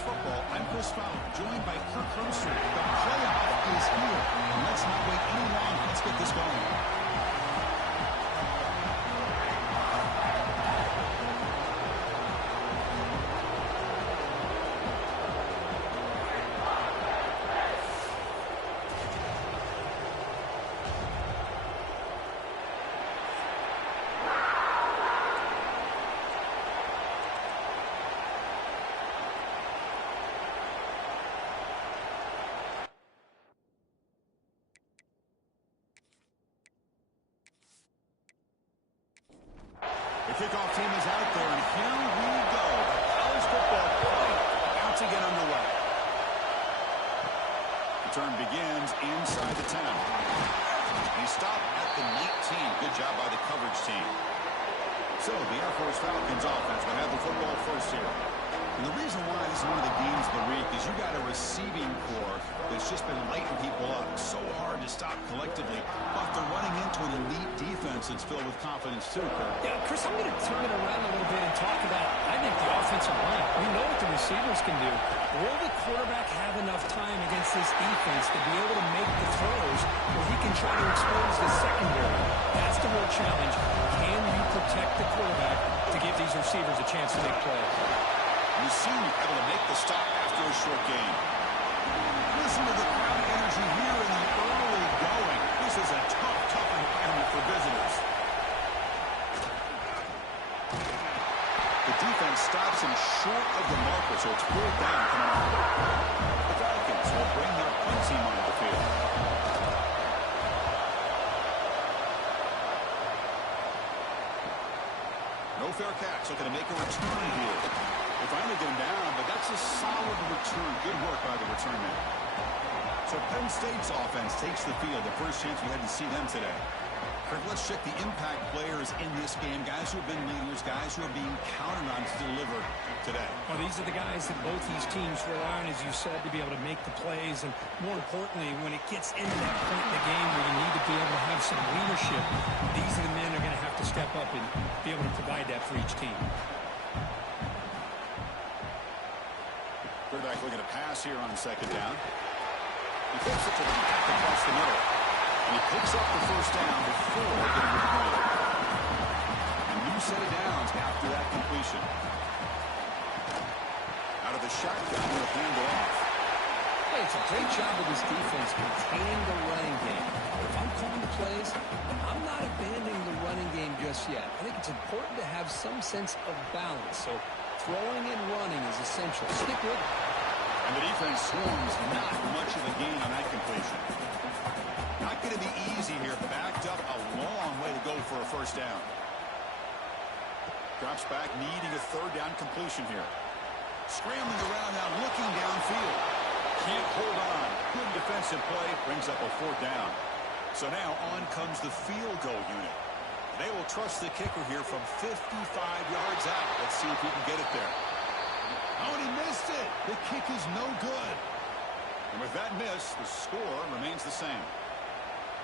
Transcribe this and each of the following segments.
College football. I'm Chris Fowler, joined by Kirk Herbstreit. The playoff is here. And let's not wait any longer. Let's get this going. The kickoff team is out there, and here we go. The college football play about to get underway. The turn begins inside the 10. He stopped at the 19. Good job by the coverage team. So the Air Force Falcons offense will have the football first here. And the reason why this is one of the games of the week is you got a receiving corps that's just been lighting people up. So hard to stop collectively. But they're running into an elite defense that's filled with confidence too, Kirk. Yeah, Chris, I'm going to turn it around a little bit and talk about, I think, the offensive line. We know what the receivers can do. Will the quarterback have enough time against this defense to be able to make the throws where he can try to expose the secondary? That's the real challenge. Can you protect the quarterback to give these receivers a chance to make plays? You see him able to make the stop after a short gain. Listen to the crowd energy here in the early going. This is a tough environment for visitors. The defense stops him short of the marker, so it's 4th down coming up. The Falcons will bring their punt team onto the field. No fair catch. Looking to make a return here. They finally get him down, but that's a solid return. Good work by the return man. So Penn State's offense takes the field. The first chance we had to see them today. Kirk, let's check the impact players in this game. Guys who have been leaders, guys who are being counted on to deliver today. Well, these are the guys that both these teams rely on, as you said, to be able to make the plays. And more importantly, when it gets into that point in the game where you need to be able to have some leadership, these are the men that are going to have to step up and be able to provide that for each team. Quarterback looking to pass here on 2nd down. He flips it to the back across the middle. And he picks up the first down before getting to the ground. A new set of downs after that completion. Out of the shotgun, he'll hand it off. Hey, it's a great job of this defense containing the running game. If I'm calling the plays, I'm not abandoning the running game just yet. I think it's important to have some sense of balance. So throwing and running is essential. Stick with it. And the defense swarms not much of a gain on that completion. Not going to be easy here. Backed up a long way to go for a first down. Drops back, needing a 3rd down completion here. Scrambling around now, looking downfield. Can't hold on. Good defensive play. Brings up a 4th down. So now on comes the field goal unit. They will trust the kicker here from 55 yards out. Let's see if he can get it there. Oh, and he missed it. The kick is no good. And with that miss, the score remains the same.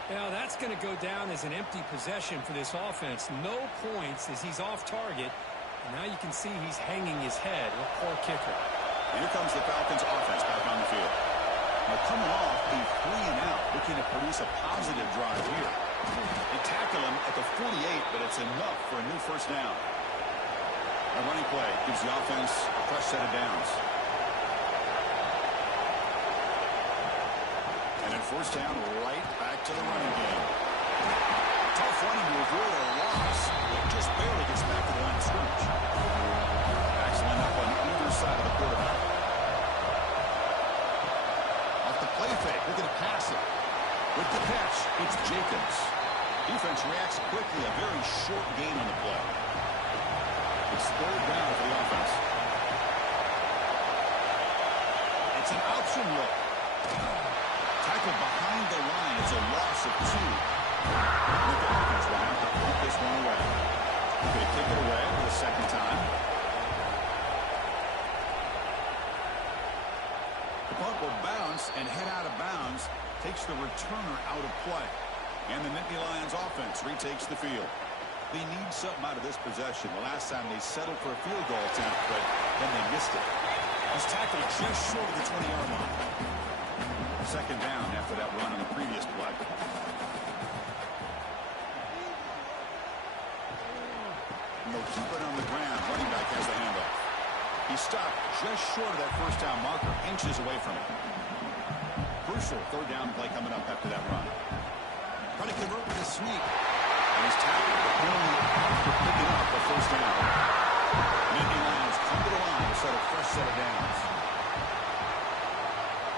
Now, that's going to go down as an empty possession for this offense. No points as he's off target. And now you can see he's hanging his head. What poor kicker. Here comes the Falcons offense back on the field. Now coming off a 3-and-out, looking to produce a positive drive here. They tackle him at the 48, but it's enough for a new first down. A running play gives the offense a fresh set of downs. And then first down, right back to the running game. Tough running to avoid a loss. It just barely gets back to the line of scrimmage. Backs line up on either side of the quarterback. Off the play fake, looking to pass it. With the catch, it's Jacobs. Defense reacts quickly, a very short gain on the play. It's 3rd down for the offense. It's an option look. Tackled behind the line. It's a loss of 2. The Falcons will have to put this one away. They're going to kick it away for the 2nd time. The punt will bounce and head out of bounds. Takes the returner out of play. And the Nittany Lions offense retakes the field. They need something out of this possession. The last time they settled for a field goal attempt, but then they missed it. He's tackled just short of the 20-yard line. Second down after that run on the previous play. They'll keep it on the ground. Running back has the handoff. He stopped just short of that first down marker, inches away from it. Crucial third down play coming up after that run. Trying to convert with a sneak. And he's tackled. The penalty for picking up the first down. Nittany Lions come to the line to set a fresh set of downs.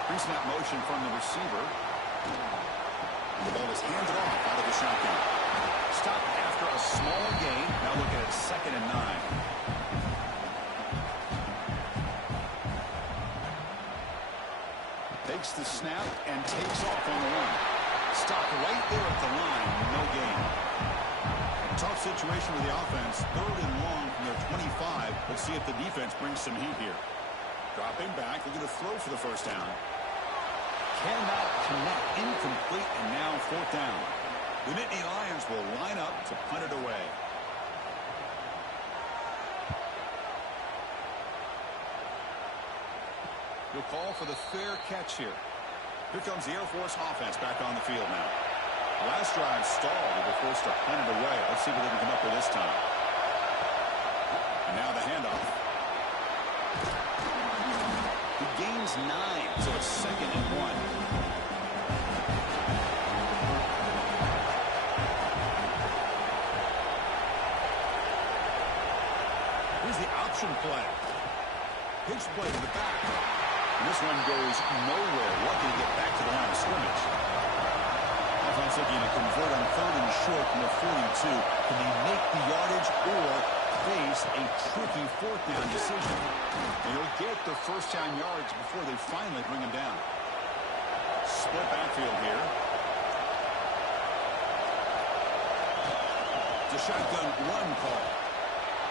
Pre-snap motion from the receiver. The ball is handed off out of the shotgun. Stop after a small gain. Now looking at 2nd and 9. Takes the snap and takes off on the run. Stopped right there at the line. No gain. Tough situation with the offense. 3rd and long from their 25. Let's see if the defense brings some heat here. Dropping back. They're going to throw for the first down. Cannot connect. Incomplete, and now 4th down. The Nittany Lions will line up to punt it away. He'll call for the fair catch here. Here comes the Air Force offense back on the field now. Last drive stalled. They were forced to punt it away. Let's see what they can come up with this time. And now the handoff. He gains 9, so it's 2nd and 1. Here's the option play. Pitch play to the back. And this one goes nowhere. Lucky to get back to the line of scrimmage. Offense looking to convert on 3rd and short from the 42. Can they make the yardage or face a tricky 4th down decision? And he'll get the first down yards before they finally bring him down. Split backfield here. The shotgun run call.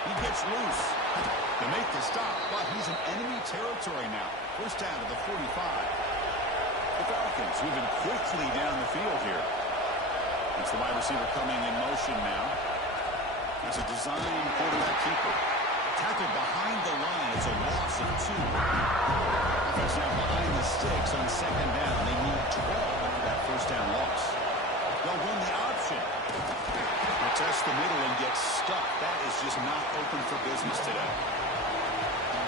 He gets loose. They make the stop, but he's in enemy territory now. First down to the 45. The Falcons moving quickly down the field here. It's the wide receiver coming in motion now. It's a design quarterback keeper. Tackled behind the line. It's a loss of 2. Offense now behind the sticks on 2nd down. They need 12 after that first down loss. They'll run the option. They'll test the middle and get stuck. That is just not open for business today.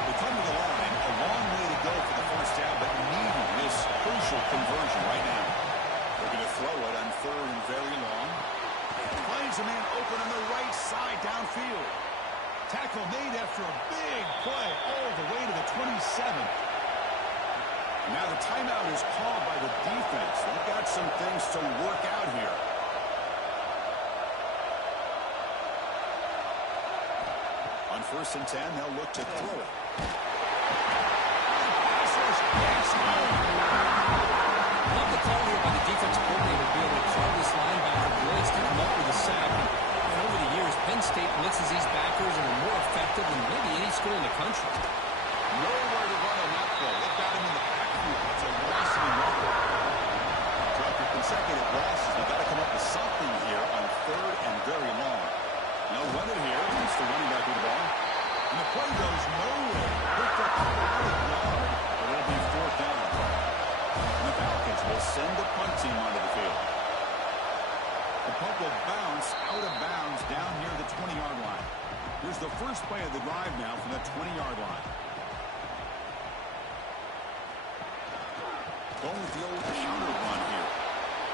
They come to the line. A long way to go for the first down, but needing this crucial conversion right now. They're going to throw it on 3rd and very long. Finds a man open on the right side downfield. Tackle made after a big play all the way to the 27. Now the timeout is called by the defense. They've got some things to work out here. On 1st and 10, they'll look to throw it. Love the call here by the defensive coordinator to be able to call this linebacker blitz to come up with a sack. And over the years, Penn State blitzes these backers and are more effective than maybe any school in the country. Nowhere to run on that play. They've got him in the backfield. It's a loss-ing record. So after consecutive losses, they've got to come up with something here on 3rd and very long. No running here. It's the running back with the ball. And the play goes nowhere. Picked up about a yard. But it'll be 4th down. And the Falcons will send the punt team onto the field. The punt will bounce out of bounds down near the 20-yard line. Here's the first play of the drive now from the 20-yard line. Going with the old counter run here.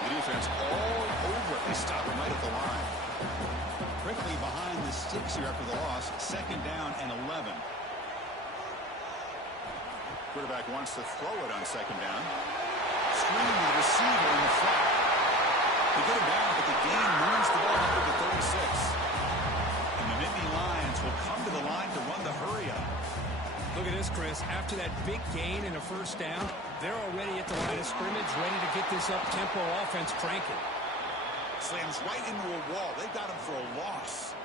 The defense all over it. They stop him right at the line. Quickly behind the sticks here after the loss. 2nd down and 11. Quarterback wants to throw it on 2nd down. Screen with the receiver in the flat. They get him down, but the gain moves the ball up to the 36. And the Nittany Lions will come to the line to run the hurry up. Look at this, Chris. After that big gain and a first down, they're already at the line of scrimmage, ready to get this up-tempo offense cranking. Slams right into a wall. They got him for a loss.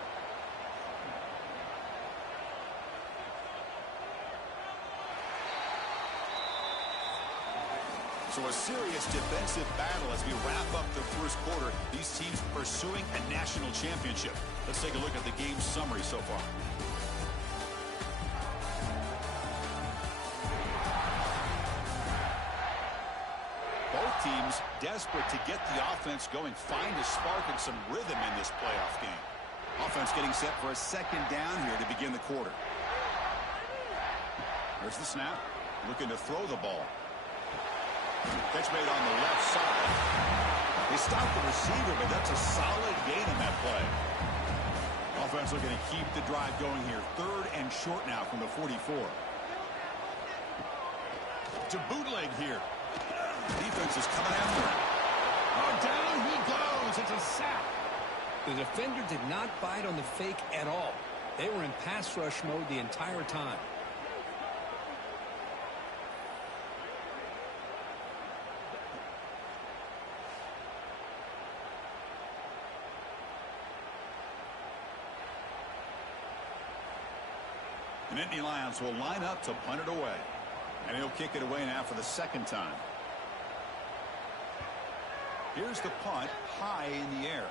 So a serious defensive battle as we wrap up the first quarter. These teams pursuing a national championship. Let's take a look at the game summary so far. teams desperate to get the offense going, find a spark and some rhythm in this playoff game. Offense getting set for a second down here to begin the quarter. There's the snap. Looking to throw the ball. Catch made on the left side. They stopped the receiver, but that's a solid gain in that play. Offense looking to keep the drive going here. 3rd and short now from the 44. To bootleg here. Defense is coming after him. Oh, down he goes. It's a sack. The defender did not bite on the fake at all. They were in pass rush mode the entire time. And Nittany Lions will line up to punt it away. And he'll kick it away now for the second time. Here's the punt high in the air.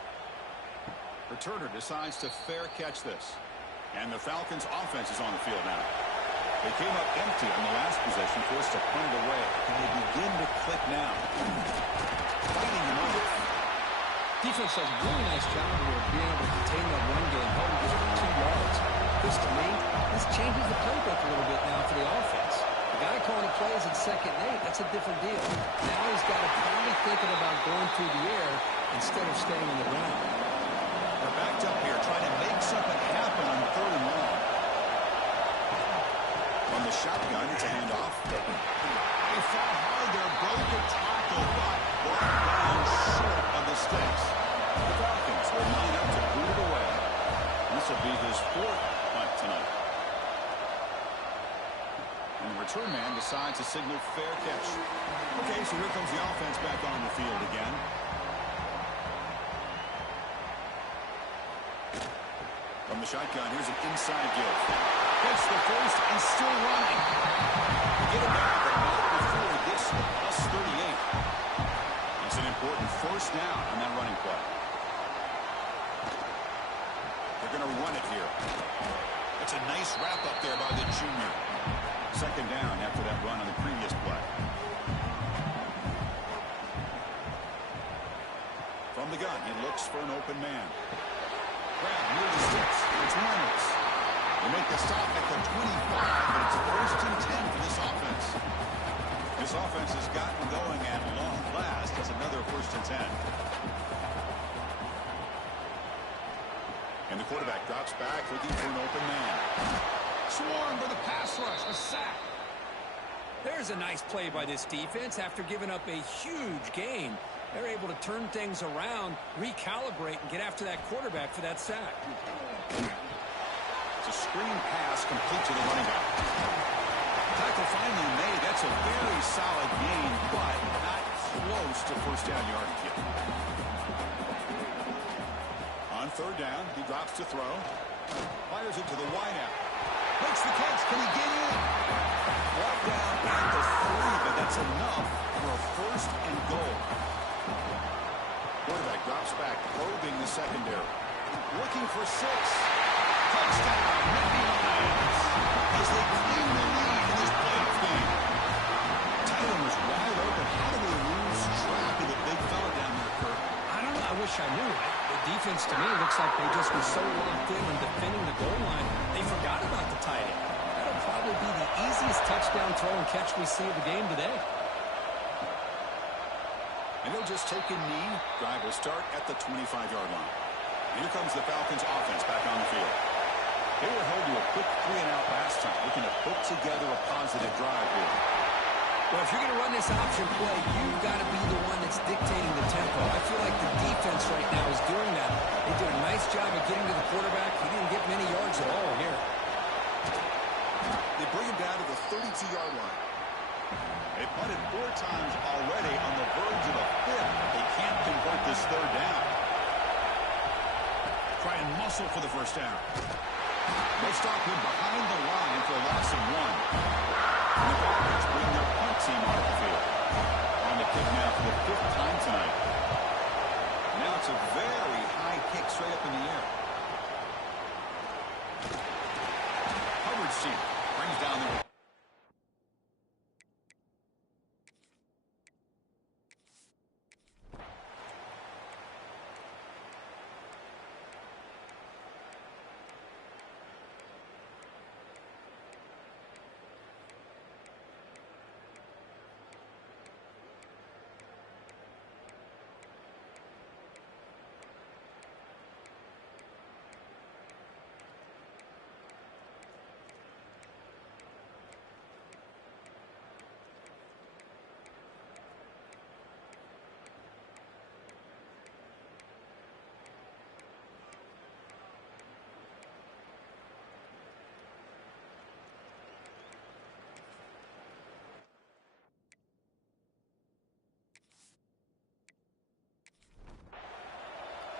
Returner decides to fair catch this. And the Falcons offense is on the field now. They came up empty on the last possession, forced to punt it away. And they begin to click now. Fighting him off. Defense does a really nice job here of being able to contain that run game, held just for 2 yards. This, to me, this changes the playbook a little bit now for the offense. The guy calling the plays at 2nd and 8, that's a different deal. Now he's got to probably thinking about going through the air instead of staying on the ground. They're backed up here trying to make something happen on 3rd and long. On the shotgun, it's a handoff. They fought hard there, broke a tackle, but brought down short of the sticks. The Falcons will line up to boot it away. This will be his 4th punt tonight. And the return man decides to signal fair catch. Okay, so here comes the offense back on the field again. From the shotgun, here's an inside give. Gets the first and still running. Get it back, but not before he gets to the +38. That's an important first down on that running play. They're going to run it here. It's a nice wrap up there by the junior. 2nd down after that run on the previous play. From the gun, he looks for an open man. Grab near the sticks. It's Reynolds. They make the stop at the 25, but it's 1st and 10 for this offense. This offense has gotten going at long last. It's another 1st and 10. And the quarterback drops back looking for an open man. Swarmed with a pass rush, a sack. There's a nice play by this defense. After giving up a huge gain, they're able to turn things around, recalibrate, and get after that quarterback for that sack. It's a screen pass complete to the running back. Tackle finally made. That's a very solid gain, but not close to 1st down yardage yet. On 3rd down, he drops to throw. Fires it to the wideout. Makes the catch. Can he get in? Brought down at the 3, but that's enough for a 1st and goal. Quarterback drops back, probing the secondary. Looking for 6. Touchdown, Nittany Lions, as they claim the lead in this playoff game. Tyler was wide open. How do they lose track of the big fella down there, Kirk? I don't know. I wish I knew. The defense, to me, looks like they just were so locked in on defending the goal line, they forgot about the tight end. That'll probably be the easiest touchdown throw and catch we see of the game today. And he'll just take a knee. Drive will start at the 25-yard line. Here comes the Falcons offense back on the field. They were held to a quick 3-and-out last time, looking to put together a positive drive here. Well, if you're going to run this option play, you've got to be the one that's dictating the tempo. I feel like the defense right now is doing that. They did a nice job of getting to the quarterback. He didn't get many yards at all here. They bring him down to the 32-yard line. They punted 4 times already on the verge of a 5th. They can't convert this 3rd down. Try and muscle for the 1st down. They stop him behind the line for a loss of 1. And the Falcons bring their punt team onto the field. On the kick now for the 5th time tonight. Now it's a very high kick straight up in the air. Hubbard's team brings down the...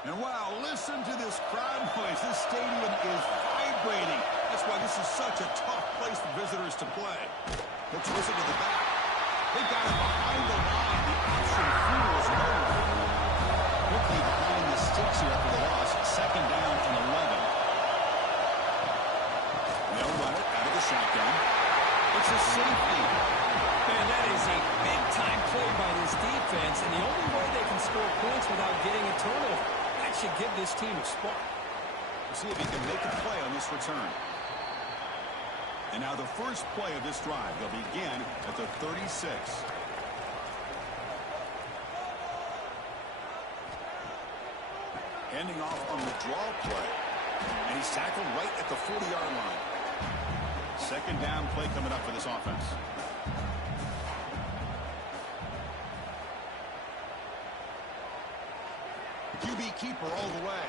And wow, listen to this crowd noise. This stadium is vibrating. That's why this is such a tough place for visitors to play. They'll twist it to the back. They got it behind the line. The option fools nowhere. Quickly behind the sticks here after the loss. Second down and 11. They'll run it out of the shotgun. It's a safety. Man, that is a big-time play by this defense, and the only way they can score points without getting a turnover. That should give this team a spark. We'll see if he can make a play on this return. And now the first play of this drive. They'll begin at the 36. Ending off on the draw play. And he's tackled right at the 40-yard line. Second down play coming up for this offense. QB keeper all the way.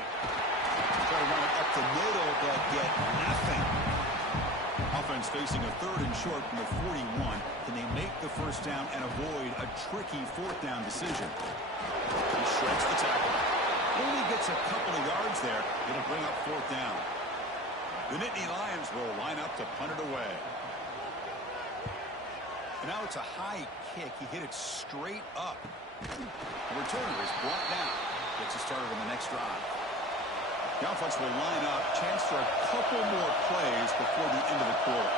Try to run it up the middle, but get nothing. Offense facing a third and short from the 41. Can they make the first down and avoid a tricky fourth down decision? He shreds the tackle. Only gets a couple of yards there. It'll bring up fourth down. The Nittany Lions will line up to punt it away. And now it's a high kick. He hit it straight up. The returner is brought down. Gets us started on the next drive. The offense will line up. Chance for a couple more plays before the end of the quarter.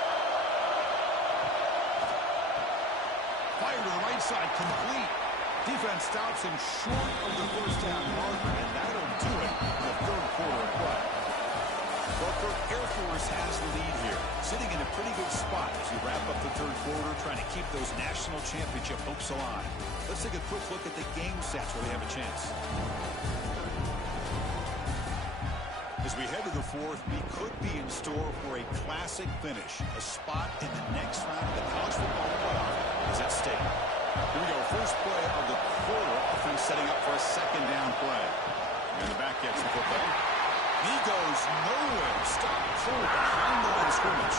Fire to the right side, complete. Defense stops him short of the first down marker, and that'll do it in the third quarter of play. Well, Air Force has the lead here, sitting in a pretty good spot as you wrap up the third quarter, trying to keep those national championship hopes alive. Let's take a quick look at the game stats where they have a chance. As we head to the fourth, we could be in store for a classic finish. A spot in the next round of the college football playoff is at stake. Here we go, first play of the quarter. Offense setting up for a second down play. And the back gets the football. He goes nowhere. Stop cold behind the line of scrimmage.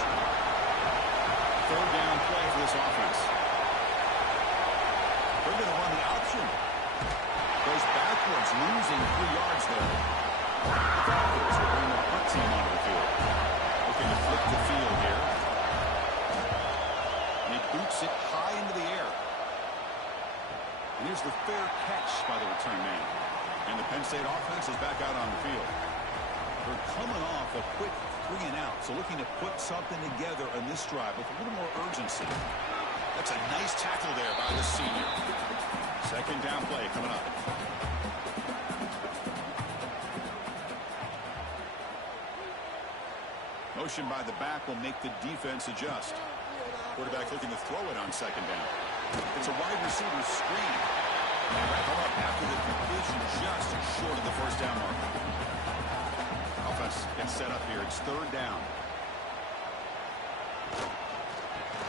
Third down play for this offense. They're going to run the option. Goes backwards, losing 3 yards there. The Falcons will bring their punt team onto the field. Looking to flip the field here. And he boots it high into the air. And here's the fair catch by the return man. And the Penn State offense is back out on the field. They're coming off a quick 3 and out, so looking to put something together on this drive with a little more urgency. That's a nice tackle there by the senior. Second down play coming up. Motion by the back will make the defense adjust. Quarterback looking to throw it on second down. It's a wide receiver screen. And wrap him up after the completion just short of the first down marker. Offense gets set up here. It's third down.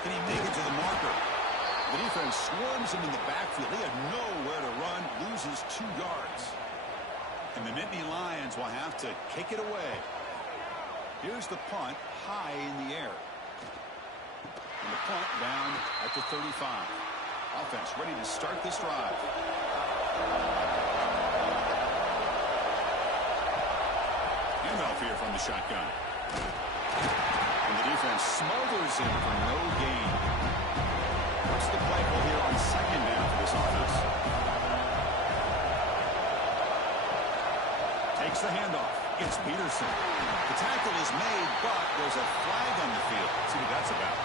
Can he make it to the marker? The defense swarms him in the backfield. He had nowhere to run, loses 2 yards. And the Nittany Lions will have to kick it away. Here's the punt, high in the air. And the punt down at the 35. Offense ready to start this drive. Handoff here from the shotgun. And the defense smothers him for no gain. What's the play call here on second down for this offense? Takes the handoff. It's Peterson. The tackle is made, but there's a flag on the field. Let's see what that's about.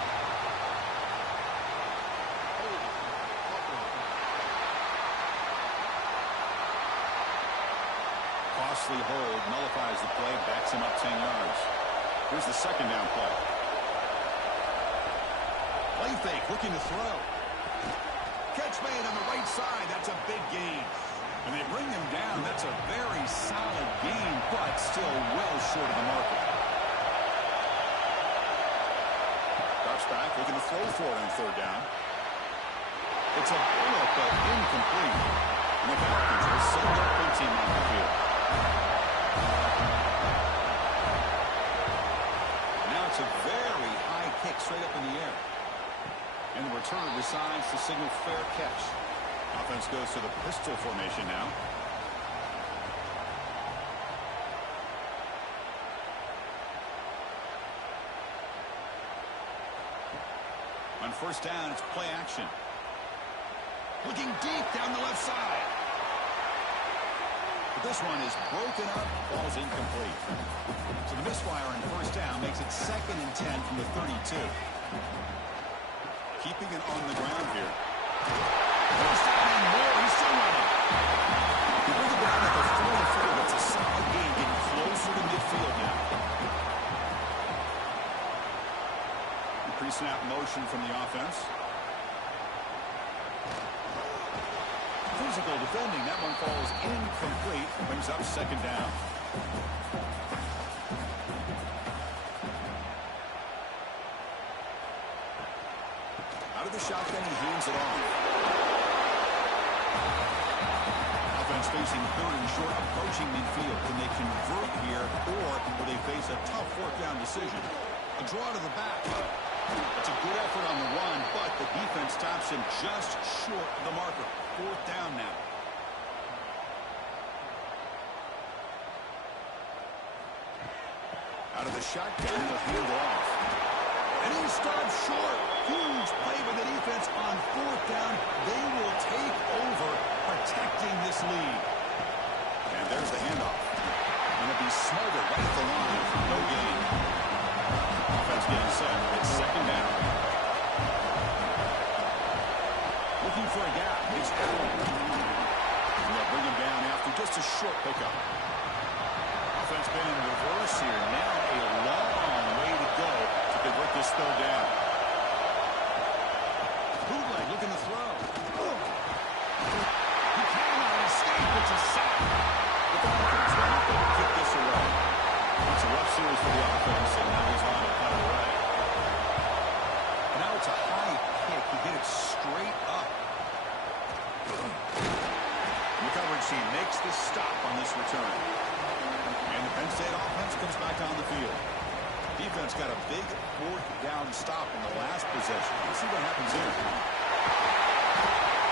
Costly hold, nullifies the play, backs him up 10 yards. Here's the second down play. Play fake, looking to throw. Catch made on the right side. That's a big gain. And they bring him down. That's a very solid gain, but still well short of the marker. Drops back, looking to throw for it on third down. It's a bullet, but incomplete. And the Falcons will send their punt team on the field. Now it's a very high kick straight up in the air. And the returner decides to signal fair catch. Offense goes to the pistol formation now. On first down, it's play action. Looking deep down the left side. But this one is broken up, falls incomplete. So the misfire on first down makes it 2nd and 10 from the 32. Keeping it on the ground here. First down and more. He's still running. You bring it down at the 44. That's a solid gain, getting closer to midfield now. Pre-snap motion from the offense. Physical defending. That one falls incomplete. Brings up 2nd down. Out of the shotgun, he hands it off. Offense facing 3rd and short, approaching midfield. Can they convert here, or will they face a tough 4th down decision? A draw to the back. It's a good effort on the run, but the defense stops him just short of the marker. 4th down now. Out of the shotgun, he'll hand it off. And he stops short. Huge play by the defense on 4th down. They will take over, protecting this lead. And there's the handoff. Going to be smothered right at the line. No gain. Offense getting set. It's 2nd down. Looking for a gap. It's Allen. And they'll bring him down after just a short pickup. Offense been in reverse here. Now a long way to go to convert this 3rd down. Bootleg looking to throw. He cannot escape. It's a sack. The Falcons will have to kick this away. It's a rough series for the offense, and now he's on to cut it away. And now it's a high kick. He hit it straight up. And the coverage team makes the stop on this return. And the Penn State offense comes back on the field. Defense got a big 4th down stop in the last possession. Let's see what happens here.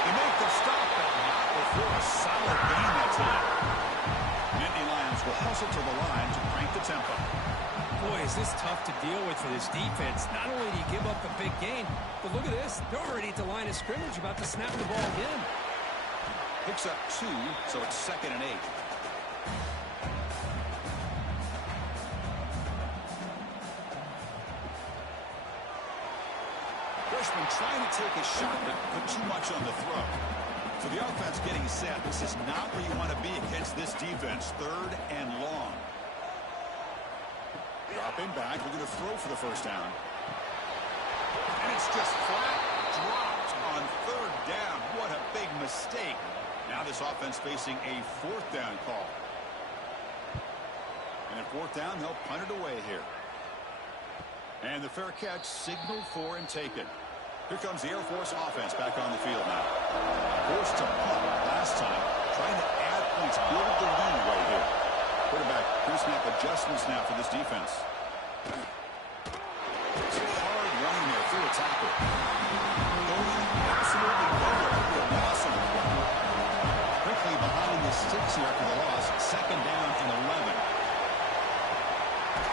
They make the stop, but not before a solid gain that time. Nittany Lions will hustle to the line to crank the tempo. Boy, is this tough to deal with for this defense. Not only do you give up a big gain, but look at this. They're already at the line of scrimmage, about to snap the ball again. Picks up 2, so it's 2nd and 8. Freshman trying to take a shot, but put too much on the throw. So the offense getting set. This is not where you want to be against this defense. 3rd and long. Dropping back. We're going to throw for the 1st down. And it's just flat dropped on 3rd down. What a big mistake. Now this offense facing a 4th down call. And at 4th down, they'll punt it away here. And the fair catch signaled for and taken. Here comes the Air Force offense back on the field now. Forced to punt last time. Trying to add points, build the lead right here. Quarterback pre-snap adjustments now for this defense. It's hard running there through a tackle. Going absolutely nowhere. It'll be a loss of the play. Quickly behind the sticks here after the loss. 2nd down and 11.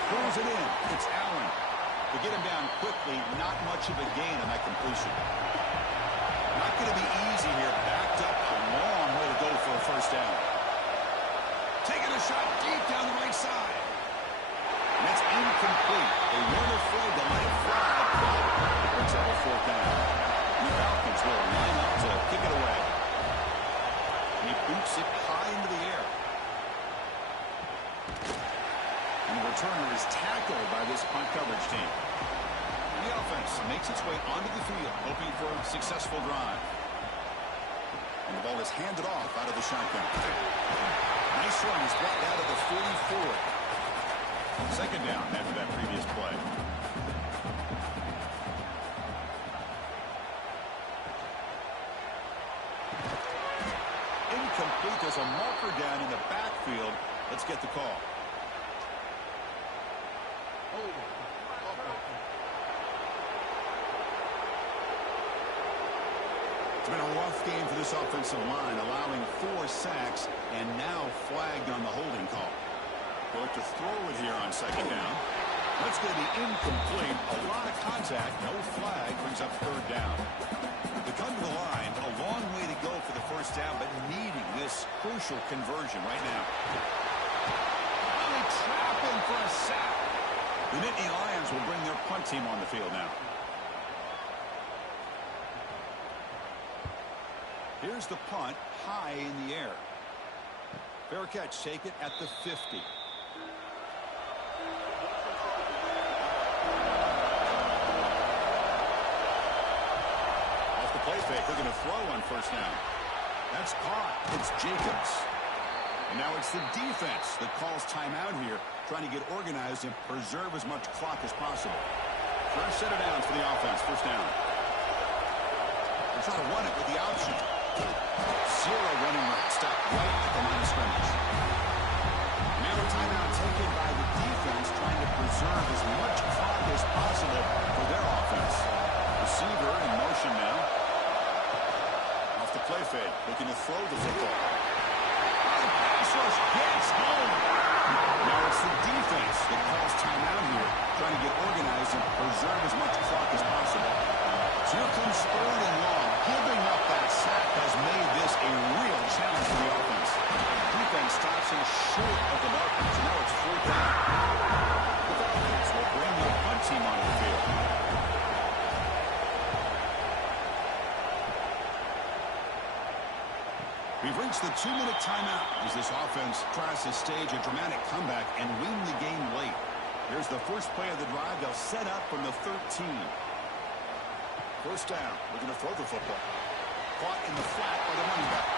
Throws it in. It's Allen. To get him down quickly, not much of a gain on that completion. Not going to be easy here. Backed up a long way to go for a 1st down. Taking a shot deep down the right side. And that's incomplete. They weren't afraid to let it fly, but it brings up a 4th down. The Falcons will line up to kick it away. And he boots it high into the air. And the returner is tackled by this punt coverage team. And the offense makes its way onto the field, hoping for a successful drive. And the ball is handed off out of the shotgun. Nice run. He's brought out of the 44. 2nd down after that previous play. Incomplete. There's a marker down in the backfield. Let's get the call. It's been a rough game for this offensive line, allowing 4 sacks and now flagged on the holding call. They'll have to throw it here on 2nd down. That's going to be incomplete. A lot of contact. contact, no flag, brings up third down. They come to the line, a long way to go for the first down, but needing this crucial conversion right now. Oh, they trap him for a sack. The Nittany Lions will bring their punt team on the field now. Here's the punt, high in the air. Fair catch, take it at the 50. Off the play fake, they're going to throw on first down. That's caught. It's Jacobs. And now it's the defense that calls timeout here, trying to get organized and preserve as much clock as possible. First set of downs for the offense, first down. They're trying to run it with the option. Zero running right, stop right at the line of scrimmage. Now a timeout taken by the defense, trying to preserve as much clock as possible for their offense. Receiver in motion now. Off the play fake, looking to throw the football. The pass rush gets home. Now it's the defense that calls timeout here, trying to get organized and preserve as much clock as possible. So here comes third and long. Giving up that sack has made this a real challenge for the offense. Defense stops him short of the marker, so now it's fourth down. The Falcons will bring their punt team onto the field. We've reached the 2-minute timeout as this offense tries to stage a dramatic comeback and win the game late. Here's the first play of the drive. They'll set up from the 13. First down, looking to throw the football. Caught in the flat by the running back.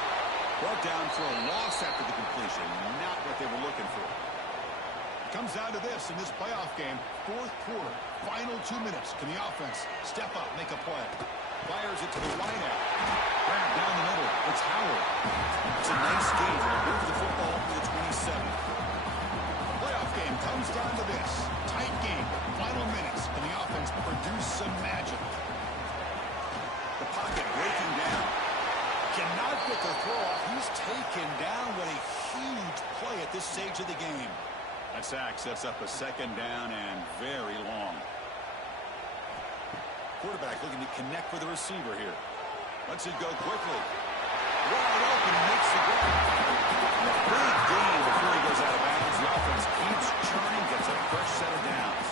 Brought down for a loss after the completion. Not what they were looking for. It comes down to this in this playoff game. Fourth quarter, final 2 minutes. Can the offense step up, make a play? Fires it to the right out. Grab down the middle. It's Howard. It's a nice game. They'll move the football to the 27. Playoff game comes down to this. Tight game. Final minutes. Can the offense produce some magic? The pocket breaking down. Cannot get the throw off. He's taken down. What a huge play at this stage of the game. That sack sets up a second down and very long. Quarterback looking to connect with the receiver here. Lets it go quickly. Wide open, makes the grab. And a big gain before he goes out of bounds. The offense keeps churning, gets a fresh set of downs.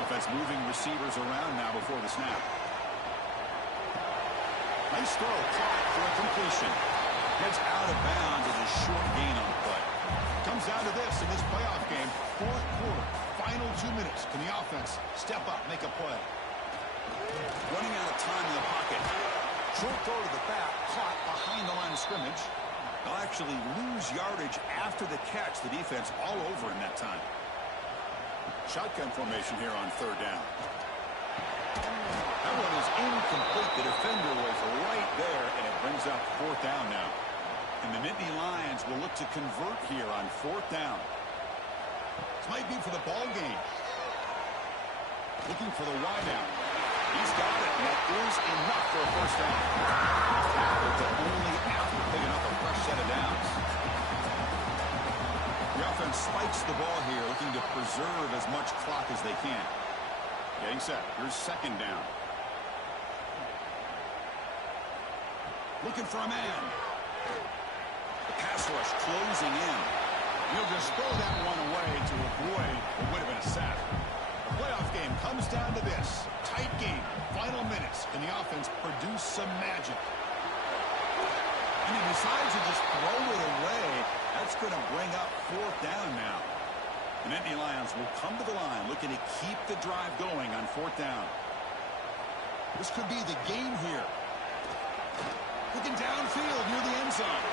Offense moving receivers around now before the snap. Nice throw, caught for a completion. Gets out of bounds as a short gain on the play. Comes down to this in this playoff game. Fourth quarter, final 2 minutes. Can the offense step up, make a play? Running out of time in the pocket. Short throw to the back, caught behind the line of scrimmage. They'll actually lose yardage after the catch. The defense all over in that time. Shotgun formation here on third down. That one is incomplete. The defender was right there, and it brings up fourth down now. And the Nittany Lions will look to convert here on fourth down. This might be for the ball game. Looking for the wideout. He's got it, and that is enough for a first down. But only after picking up a fresh set of downs. The offense spikes the ball here, looking to preserve as much clock as they can. Getting set. Here's second down. Looking for a man. The pass rush closing in. He'll just throw that one away to avoid what would have been a sack. The playoff game comes down to this. Tight game. Final minutes. Can the offense produce some magic? And he decides to just throw it away. That's going to bring up fourth down now. The Nittany Lions will come to the line looking to keep the drive going on fourth down. This could be the game here. Looking downfield near the end zone.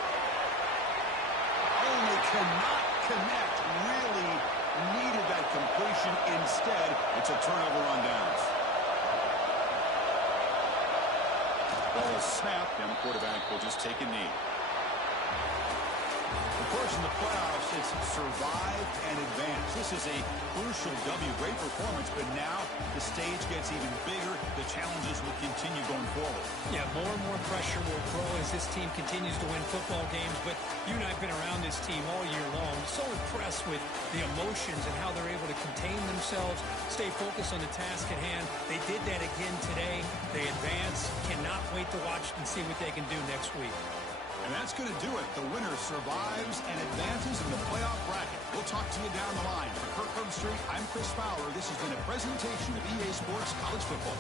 Oh, they cannot connect. Really needed that completion. Instead, it's a turnover on downs. Ball snapped, and the quarterback will just take a knee. The course, in the playoffs, it's survive and advance. This is a crucial W. Great performance, but now the stage gets even bigger. The challenges will continue going forward. Yeah, more and more pressure will grow as this team continues to win football games. But you and I have been around this team all year long. So impressed with the emotions and how they're able to contain themselves, stay focused on the task at hand. They did that again today. They advance. Cannot wait to watch and see what they can do next week. And that's going to do it. The winner survives and advances in the playoff bracket. We'll talk to you down the line. For Kirk Herbstreit, I'm Chris Fowler. This has been a presentation of EA Sports College Football.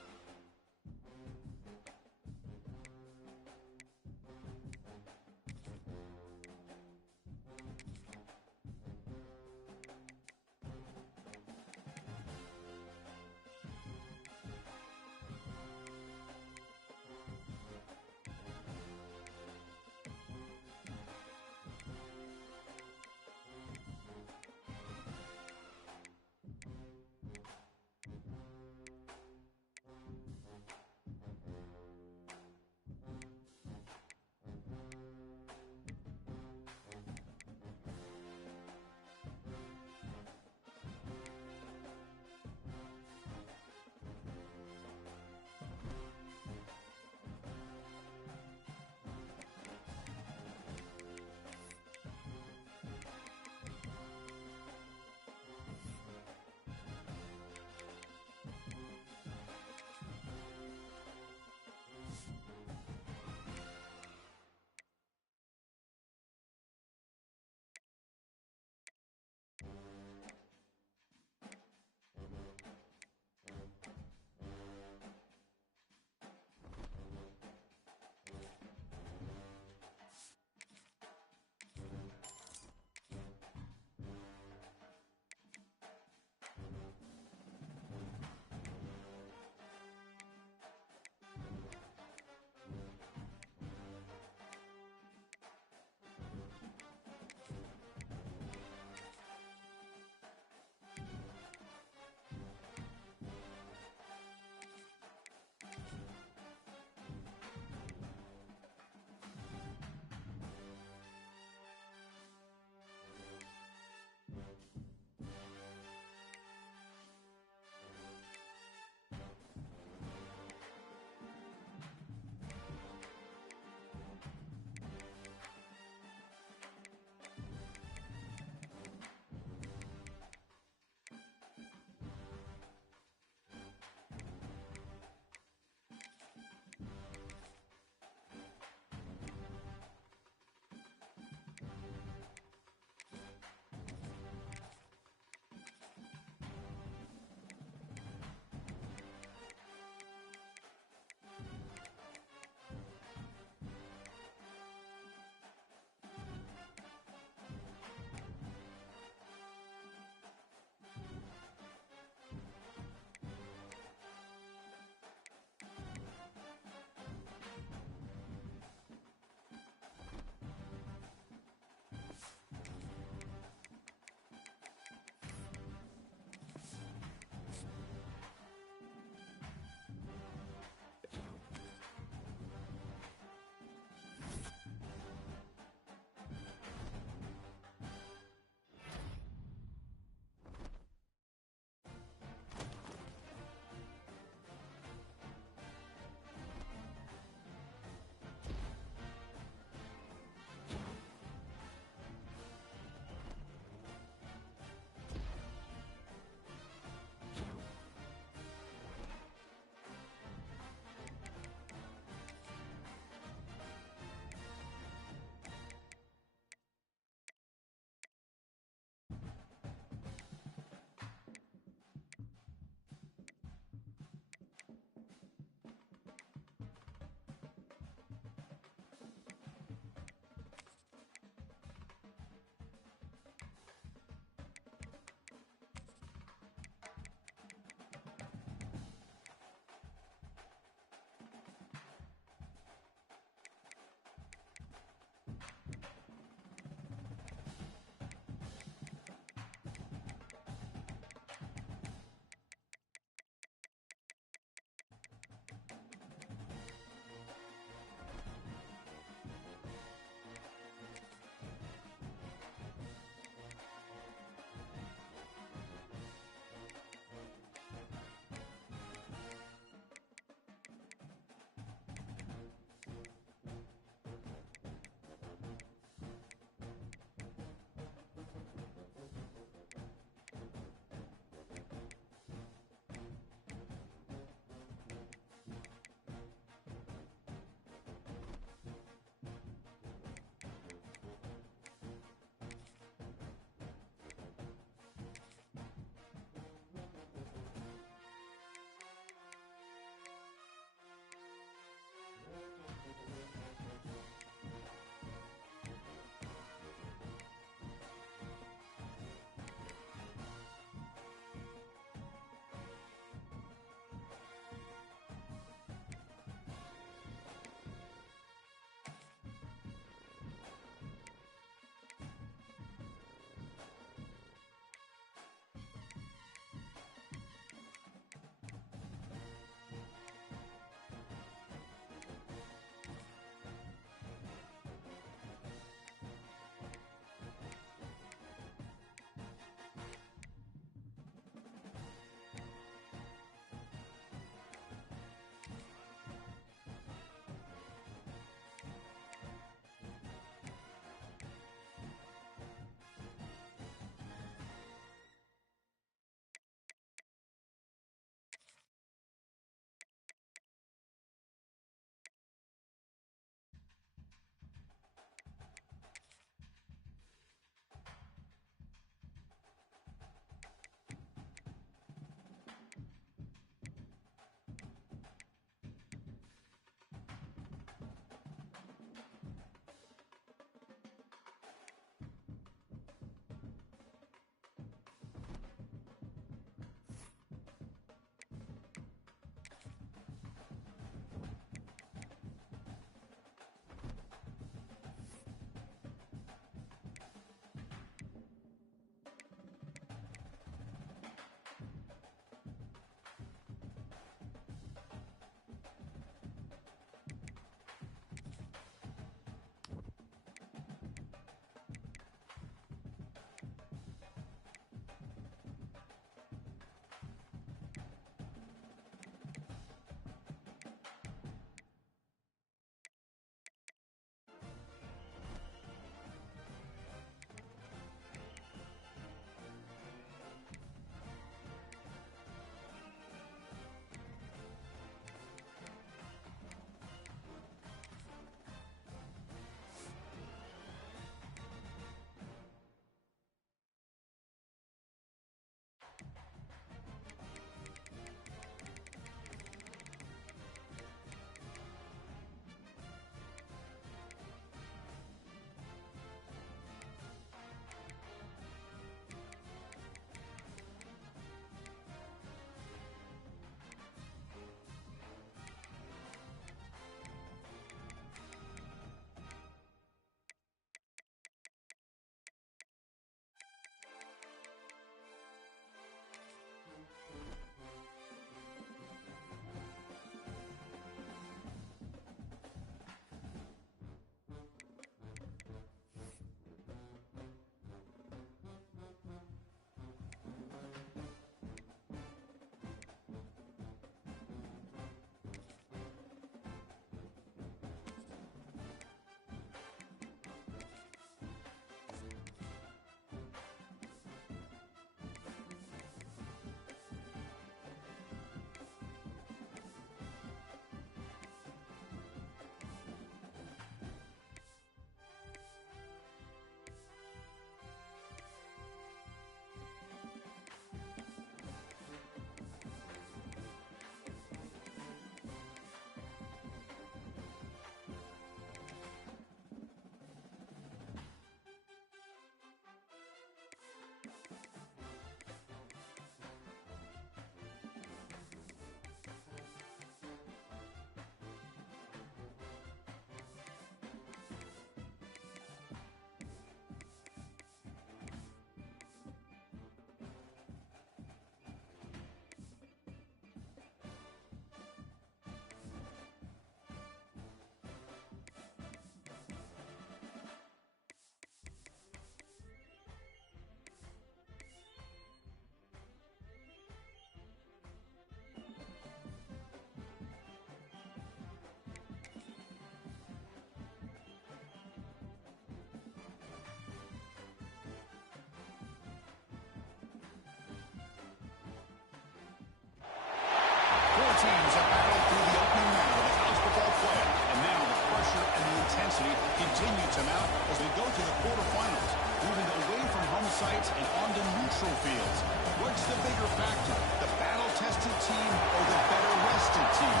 teams have battled through the opening round of the college football playoff, and now the pressure and the intensity continue to mount as we go to the quarterfinals, moving away from home sites and onto neutral fields. What's the bigger factor, the battle-tested team or the better-rested team?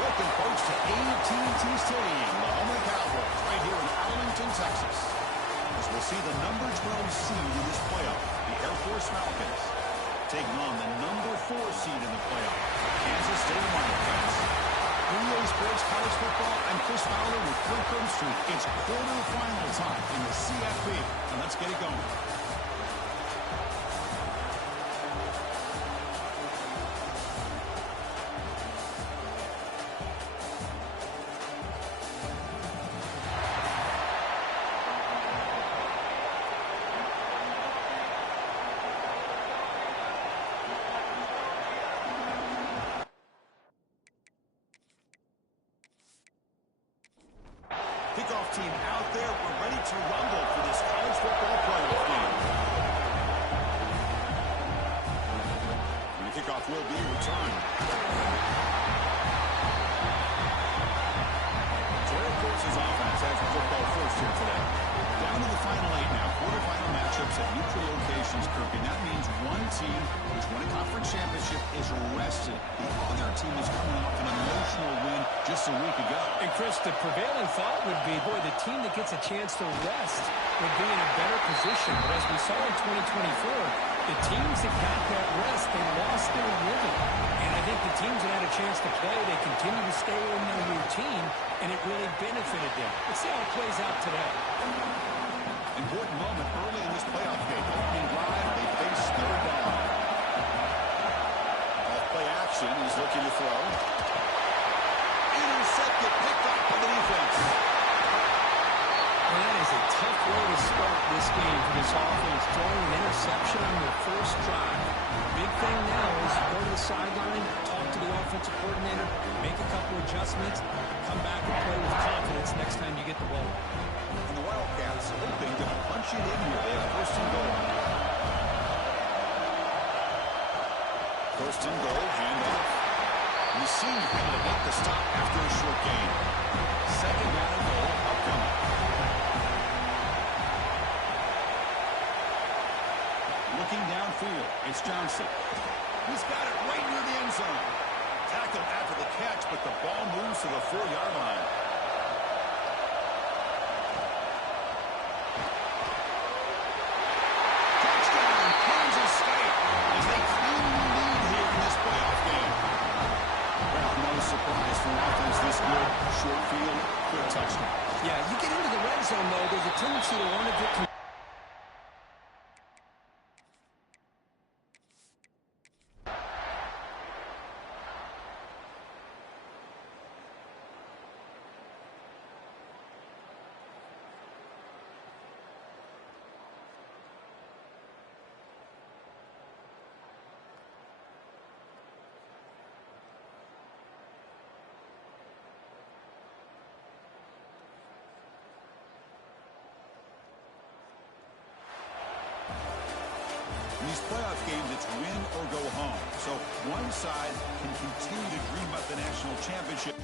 Welcome, folks, to AT&T Stadium, the home of the Cowboys, right here in Arlington, Texas, as we'll see the number 12 seed in this playoff, the Air Force Falcons, taking on the number 4 seed in the playoff, Kansas State Wildcats. EA Sports College Football, I'm Chris Fowler with Kirk Herbstreit. It's quarterfinal time in the CFB, and let's get it going. Kickoff team out there. We're ready to rumble for this college football playoff game. And the kickoff will be returned. So Air Force's offense has the football first here today. Down to the final 8 now. Quarterfinal matchups at neutral locations, Kirk. And that means one team which won a conference championship is rested. The other team is coming off an emotional win just a week ago. And Chris, the prevailing thought would be, boy, the team that gets a chance to rest would be in a better position. But as we saw in 2024, the teams that got that rest, they lost their rhythm. And I think the teams that had a chance to play, they continue to stay in their routine, and it really benefited them. Let's see how it plays out today. Important moment early in this playoff game. Opening drive, they face third down. Off-play action, he's looking to throw. Intercepted, picked off by the defense. Well, that is a tough way to start this game for this offense, throwing an interception on your first drive. Big thing now is go to the sideline, talk to the offensive coordinator, make a couple adjustments, come back and play with confidence next time you get the ball. And the Wildcats hoping to punch it in here. They have first and goal. First and goal, handoff. And the senior able to make the stop after a short gain. Second down and goal, upcoming. Looking downfield, it's Johnson. He's got it right near the end zone. Tackled after the catch, but the ball moves to the 4-yard line. Touchdown, Kansas State, as they claim the lead here in this playoff game. Well, no surprise for an offense this good. Short field, quick touchdown. Yeah, you get into the red zone, though, there's a tendency to want to get In these playoff games, it's win or go home. So one side can continue to dream about the national championship.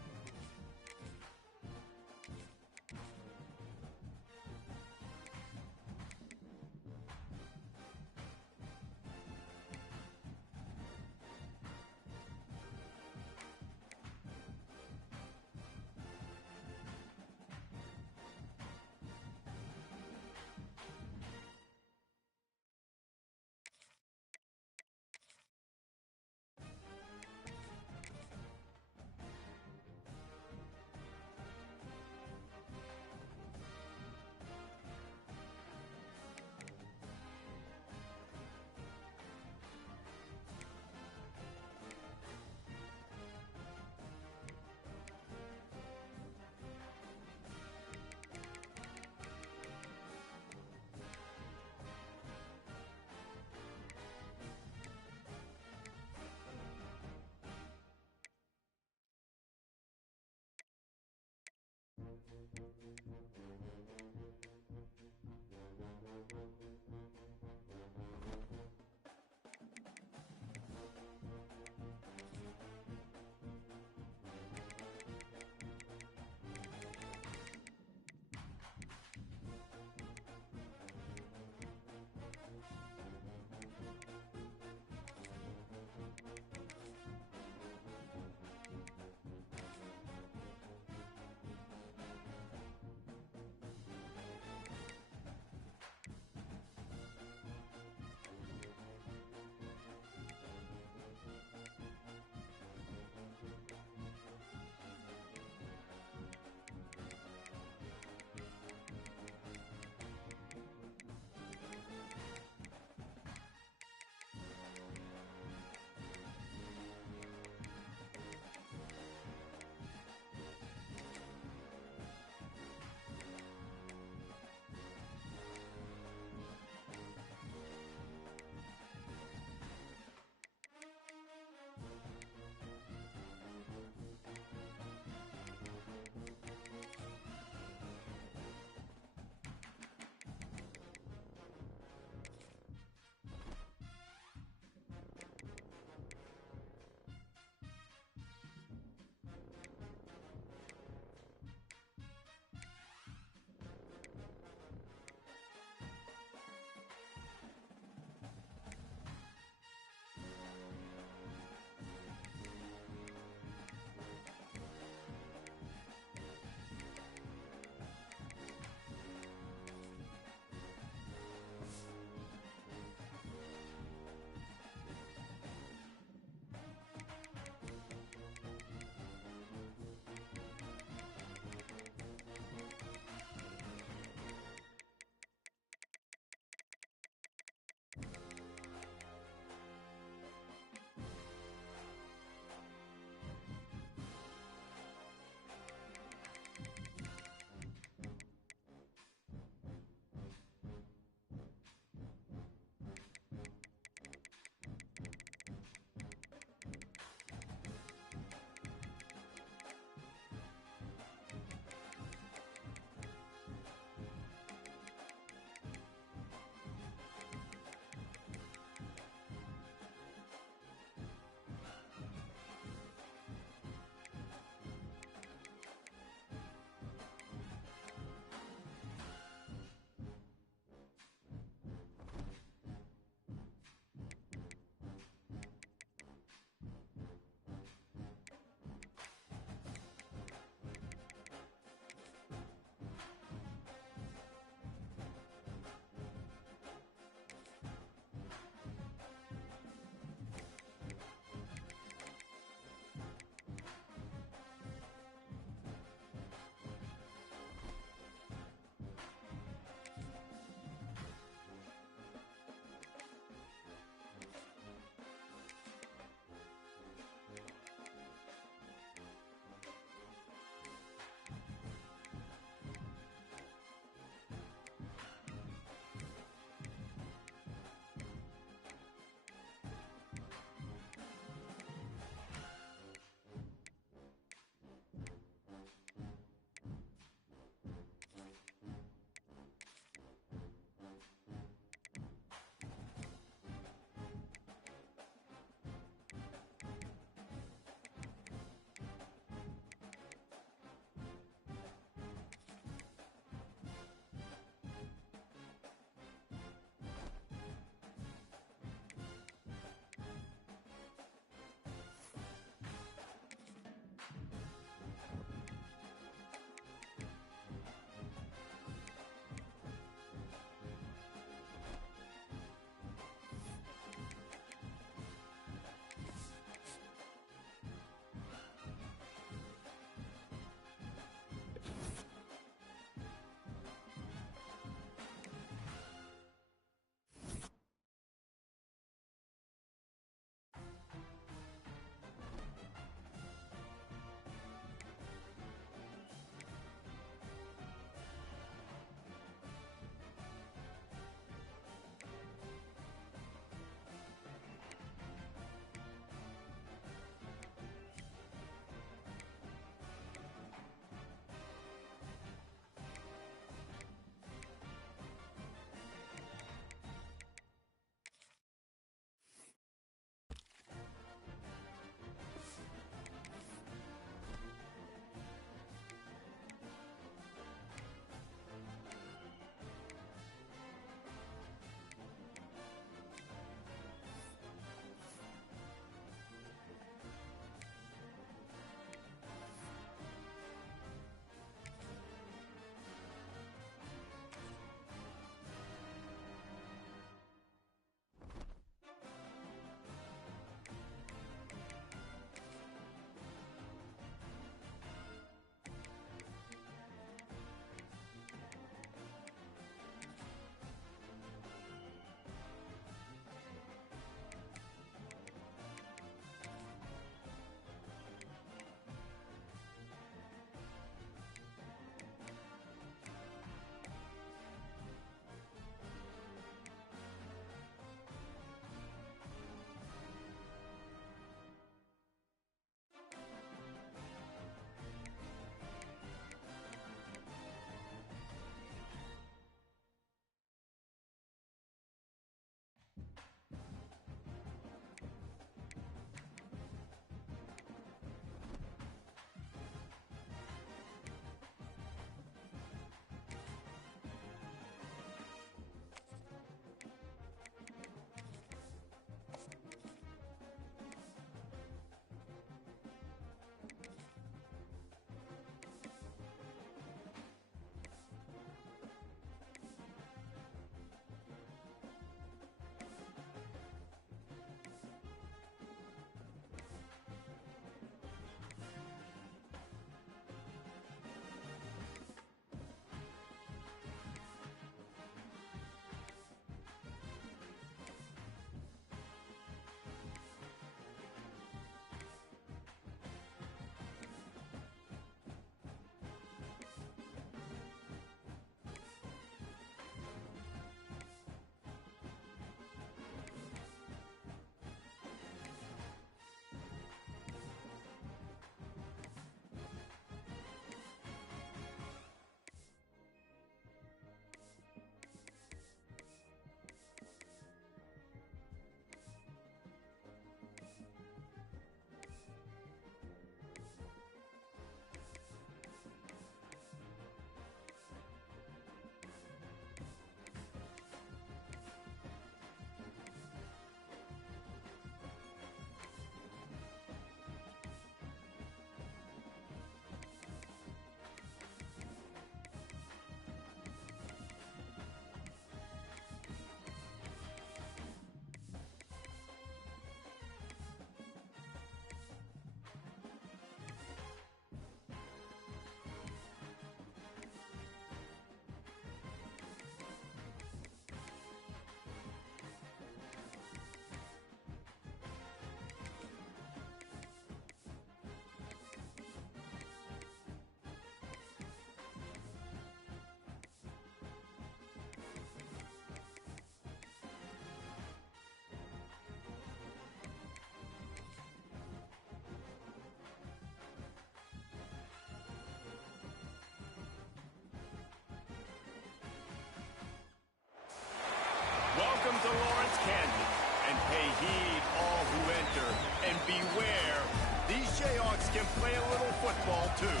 heed all who enter. And beware, these Jayhawks can play a little football too.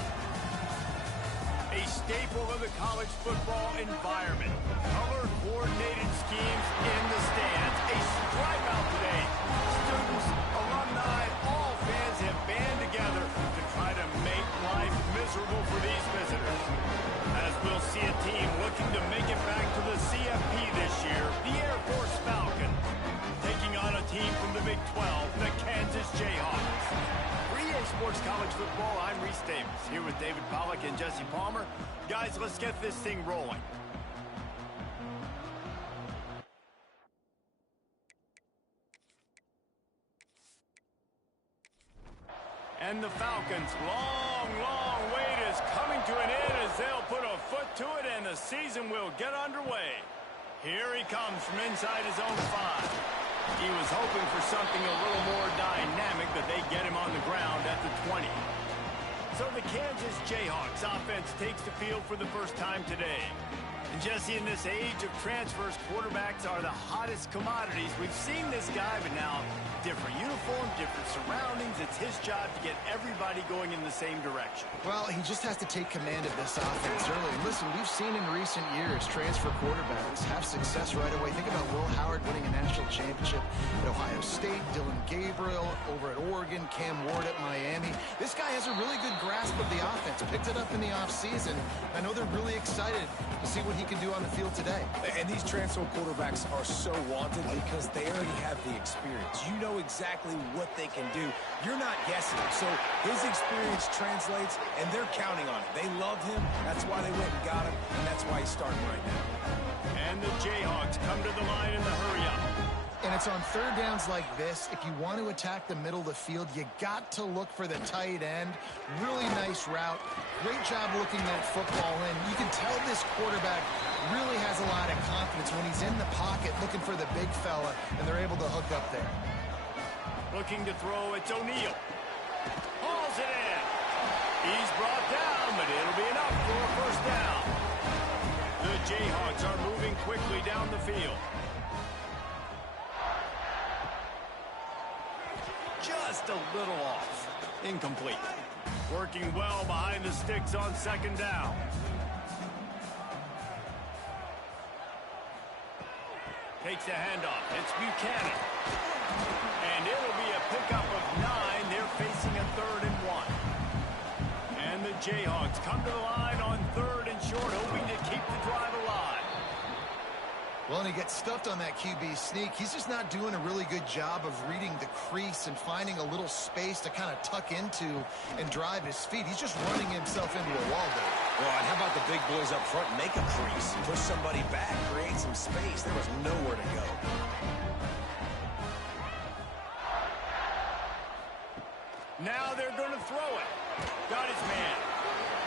A staple of the college football environment. Color-coordinated schemes in the stands. A stripe out today. Students, alumni, all fans have band together to try to make life miserable for these visitors. As we'll see a team looking to make it back to the CFB this year, the Air Force Falcons, taking on a team from the Big 12, the Kansas Jayhawks. For EA Sports College Football, I'm Reese Davis, here with David Pollack and Jesse Palmer. Guys, let's get this thing rolling. And the Falcons' long wait is coming to an end as they'll put a foot to it and the season will get underway. Here he comes from inside his own 5. He was hoping for something a little more dynamic, but they get him on the ground at the 20. So the Kansas Jayhawks offense takes the field for the first time today. And Jesse, in this age of transfers, quarterbacks are the hottest commodities. We've seen this guy, but now different uniform, different surroundings. It's his job to get everybody going in the same direction. Well, he just has to take command of this offense early. And listen, we've seen in recent years transfer quarterbacks have success right away. Think about Will Howard winning a national championship at Ohio State, Dylan Gabriel over at Oregon, Cam Ward at Miami. This guy has a really good grasp of the offense, picked it up in the offseason. I know they're really excited to see what he can do on the field today. And these transfer quarterbacks are so wanted because they already have the experience. You know exactly what they can do. You're not guessing. So his experience translates, and they're counting on it. They love him. That's why they went and got him, and that's why he's starting right now. And the Jayhawks come to the line in the hurry-up. And it's on third downs like this. If you want to attack the middle of the field, you got to look for the tight end. Really nice route. Great job looking that football in. You can tell this quarterback really has a lot of confidence when he's in the pocket looking for the big fella, and they're able to hook up there. Looking to throw, it's O'Neal. Hauls it in. He's brought down, but it'll be enough for a first down. The Jayhawks are moving quickly down the field. Just a little off. Incomplete. Working well behind the sticks on second down. Takes the handoff. It's Buchanan. And it'll be a pickup of 9. They're facing a 3rd and 1. And the Jayhawks come to the line on 3rd and short, hoping to keep the drive alive. Well, and he gets stuffed on that QB sneak. He's just not doing a really good job of reading the crease and finding a little space to kind of tuck into and drive his feet. He's just running himself into a wall there. Well, and how about the big boys up front? Make a crease. Push somebody back. Create some space. There was nowhere to go. Now they're going to throw it. Got his man.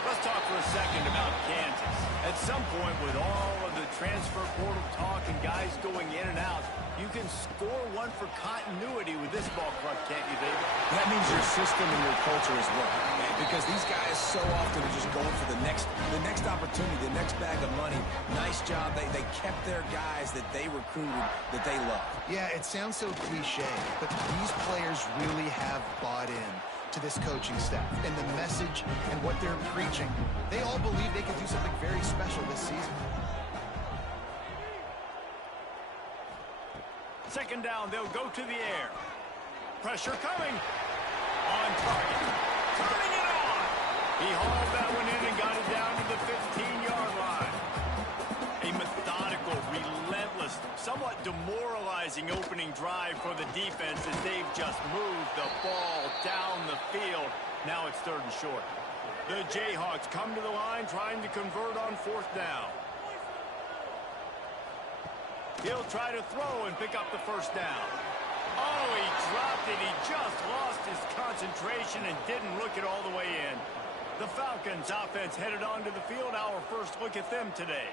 Let's talk for a second about Kansas. At some point, with all of the transfer portal talk and guys going in and out, you can score one for continuity with this ball club, can't you, David? That means your system and your culture is working, man, because these guys so often are just going for the next opportunity, the next bag of money. Nice job. They kept their guys that they recruited, that they love. Yeah, it sounds so cliche, but these players really have bought in to this coaching staff and the message and what they're preaching. They all believe they can do something very special this season. Second down, they'll go to the air. Pressure coming. On target. Turning it on. He hauled that one in and got it down to the 15-yard line. A methodical, relentless, somewhat demoralizing opening drive for the defense as they've just moved the ball down the field. Now it's 3rd and short. The Jayhawks come to the line trying to convert on 4th down. He'll try to throw and pick up the first down. Oh, he dropped it. He just lost his concentration and didn't look it all the way in. The Falcons offense headed onto the field. Our first look at them today.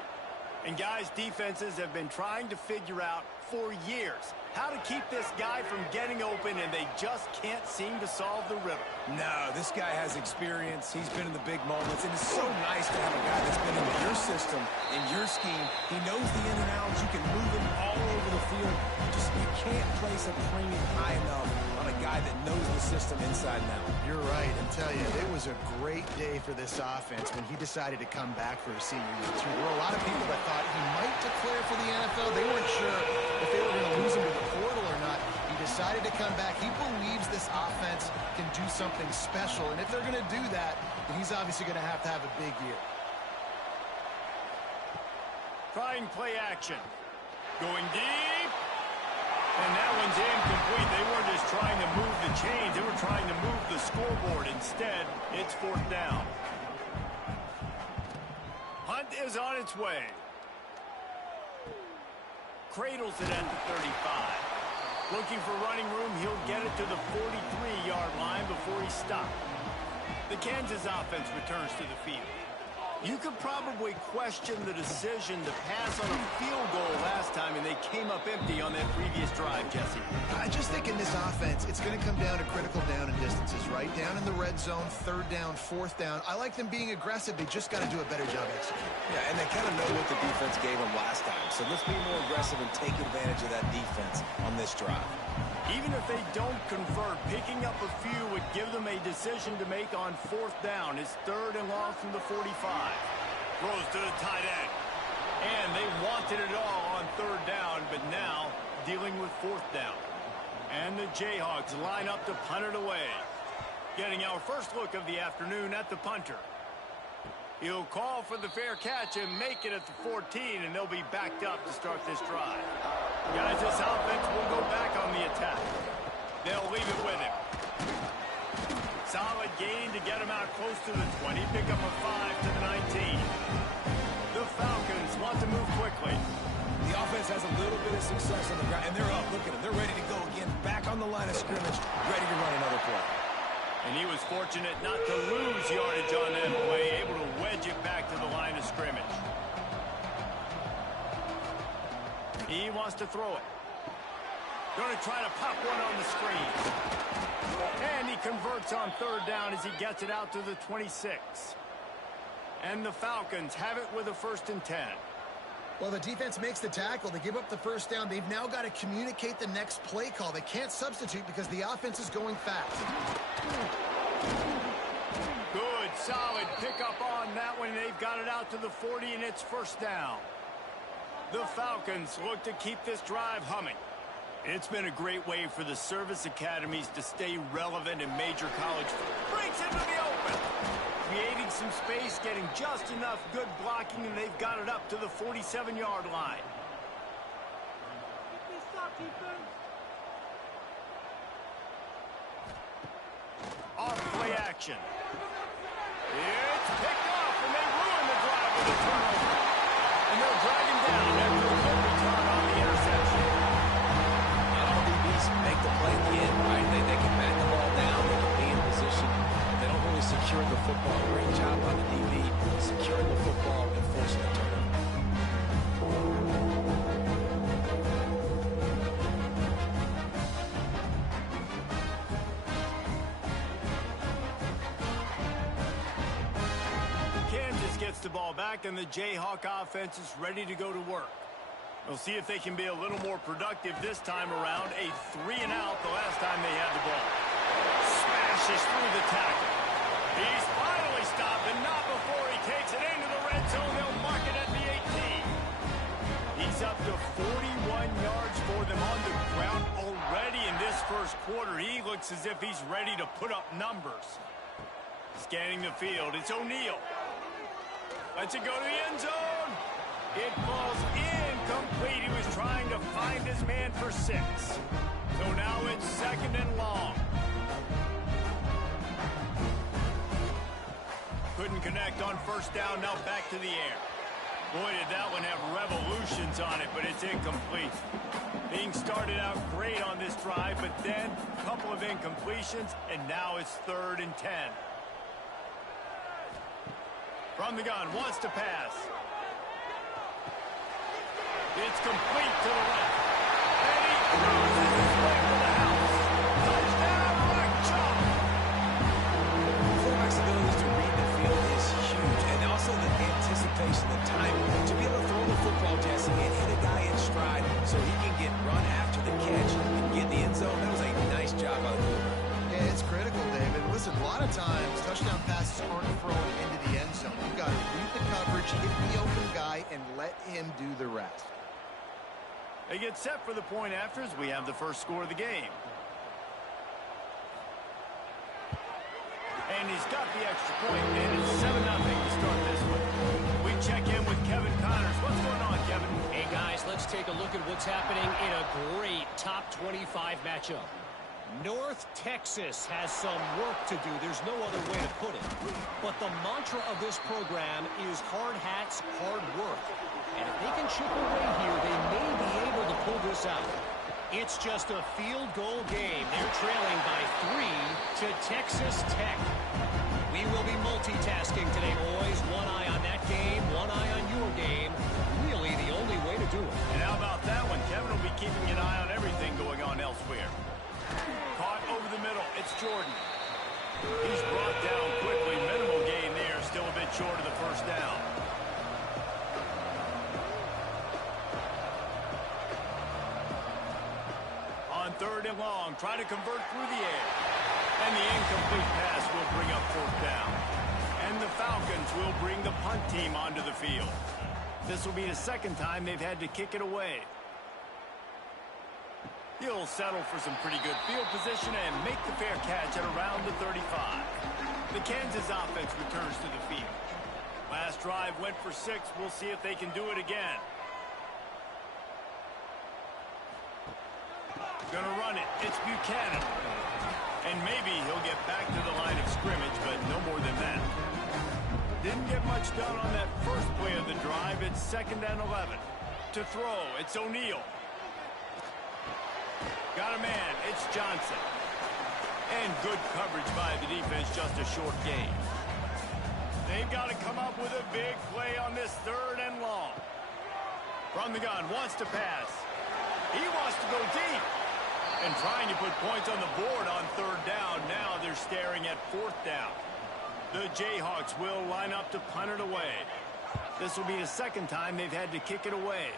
And guys, defenses have been trying to figure out for years. How to keep this guy from getting open, and they just can't seem to solve the riddle. No, this guy has experience. He's been in the big moments, and it's so nice to have a guy that's been in your system, in your scheme. He knows the in and outs. You can move him all over the field. You can't place a premium high enough on a guy that knows the system inside and out. You're right, and tell you, it was a great day for this offense when he decided to come back for a senior year, too. There were a lot of people that thought he might declare for the NFL. They weren't sure if they were going to lose him to the portal or not. He decided to come back. He believes this offense can do something special, and if they're going to do that, then he's obviously going to have a big year. Trying play action. Going deep. And that one's incomplete. They weren't just trying to move the chains. They were trying to move the scoreboard. Instead, it's 4th down. Hunt is on its way. Cradles it at the 35. Looking for running room. He'll get it to the 43-yard line before he stopped. The Kansas offense returns to the field. You could probably question the decision to pass on a field goal last time, and they came up empty on that previous drive, Jesse. I just think in this offense, it's going to come down to critical down and distances, right? Down in the red zone, 3rd down, 4th down. I like them being aggressive. They just got to do a better job executing. Yeah, and they kind of know what the defense gave them last time. So let's be more aggressive and take advantage of that defense on this drive. Even if they don't convert, picking up a few would give them a decision to make on 4th down. It's 3rd and long from the 45. Throws to the tight end. And they wanted it all on 3rd down, but now dealing with 4th down. And the Jayhawks line up to punt it away. Getting our first look of the afternoon at the punter. He'll call for the fair catch and make it at the 14, and they'll be backed up to start this drive. Guys, this offense will go back on the attack. They'll leave it with him. Solid gain to get him out close to the 20. Pick up a 5 to the 19. The Falcons want to move quickly. The offense has a little bit of success on the ground, and they're up. Look at them. They're ready to go again. Back on the line of scrimmage, ready to run another play. And he was fortunate not to lose yardage on that play, able to wedge it back to the line of scrimmage. He wants to throw it. Going to try to pop one on the screen. And he converts on 3rd down as he gets it out to the 26. And the Falcons have it with a 1st and 10. Well, the defense makes the tackle. They give up the 1st down. They've now got to communicate the next play call. They can't substitute because the offense is going fast. Good, solid pickup on that one. They've got it out to the 40, and it's 1st down. The Falcons look to keep this drive humming. It's been a great way for the service academies to stay relevant in major college football. Breaks into the open. Creating some space, getting just enough good blocking, and they've got it up to the 47-yard line. Off play action. It's picked off, and they ruin the drive with a turnover. And they'll drag him down after a good return on the interception. Not all DBs make the play at the end, right? They can back the ball down. They can be in position. They don't really secure the football. Great job by the DB securing the football and forcing the turnover. Kansas gets the ball back, and the Jayhawk offense is ready to go to work. We'll see if they can be a little more productive this time around. A 3-and-out the last time they had the ball. Smashes through the tackle. He's finally stopped, and not before he takes it into the red zone. They'll mark it at the 18. He's up to 41 yards for them on the ground already in this first quarter. He looks as if he's ready to put up numbers. Scanning the field, it's O'Neal. Lets it go to the end zone. It falls incomplete. He was trying to find his man for 6. So now it's 2nd and long. Couldn't connect on 1st down. Now back to the air. Boy, did that one have revolutions on it, but it's incomplete. Being started out great on this drive, but then a couple of incompletions, and now it's 3rd and 10. From the gun, wants to pass. It's complete to the left. Cruises his way to the house. Touchdown, Rock Chalk. Quarterback's ability to read the field is huge, and also the anticipation, the timing, to be able to throw the football, Jesse, and hit a guy in stride so he can get run after the catch and get in the end zone. That was a nice job by the quarterback. Yeah, it's critical, David. Listen, a lot of times touchdown passes aren't thrown into the end zone. You've got to read the coverage, hit the open guy, and let him do the rest. They get set for the point after as we have the first score of the game. And he's got the extra point, and it's 7-0 to start this one. We check in with Kevin Connors. What's going on, Kevin? Hey, guys, let's take a look at what's happening in a great top 25 matchup. North Texas has some work to do. There's no other way to put it. But the mantra of this program is hard hats, hard work. And if they can chip away here, they may be able to pull this out. It's just a field goal game. They're trailing by 3 to Texas Tech. We will be multitasking today, boys. One eye on that game, one eye on your game. Really the only way to do it. And how about that one? Kevin will be keeping an eye on everything going on elsewhere. Caught over the middle. It's Jordan. He's brought down quickly. Minimal gain there. Still a bit short of the first down. On 3rd and long, trying to convert through the air. And the incomplete pass will bring up 4th down. And the Falcons will bring the punt team onto the field. This will be the second time they've had to kick it away. He'll settle for some pretty good field position and make the fair catch at around the 35. The Kansas offense returns to the field. Last drive went for 6. We'll see if they can do it again. Gonna run it. It's Buchanan. And maybe he'll get back to the line of scrimmage, but no more than that. Didn't get much done on that first play of the drive. It's 2nd and 11. To throw, it's O'Neal. Got a man. It's Johnson. And good coverage by the defense, just a short gain. They've got to come up with a big play on this 3rd and long. From the gun, wants to pass. He wants to go deep. And trying to put points on the board on 3rd down. Now they're staring at 4th down. The Jayhawks will line up to punt it away. This will be the second time they've had to kick it away.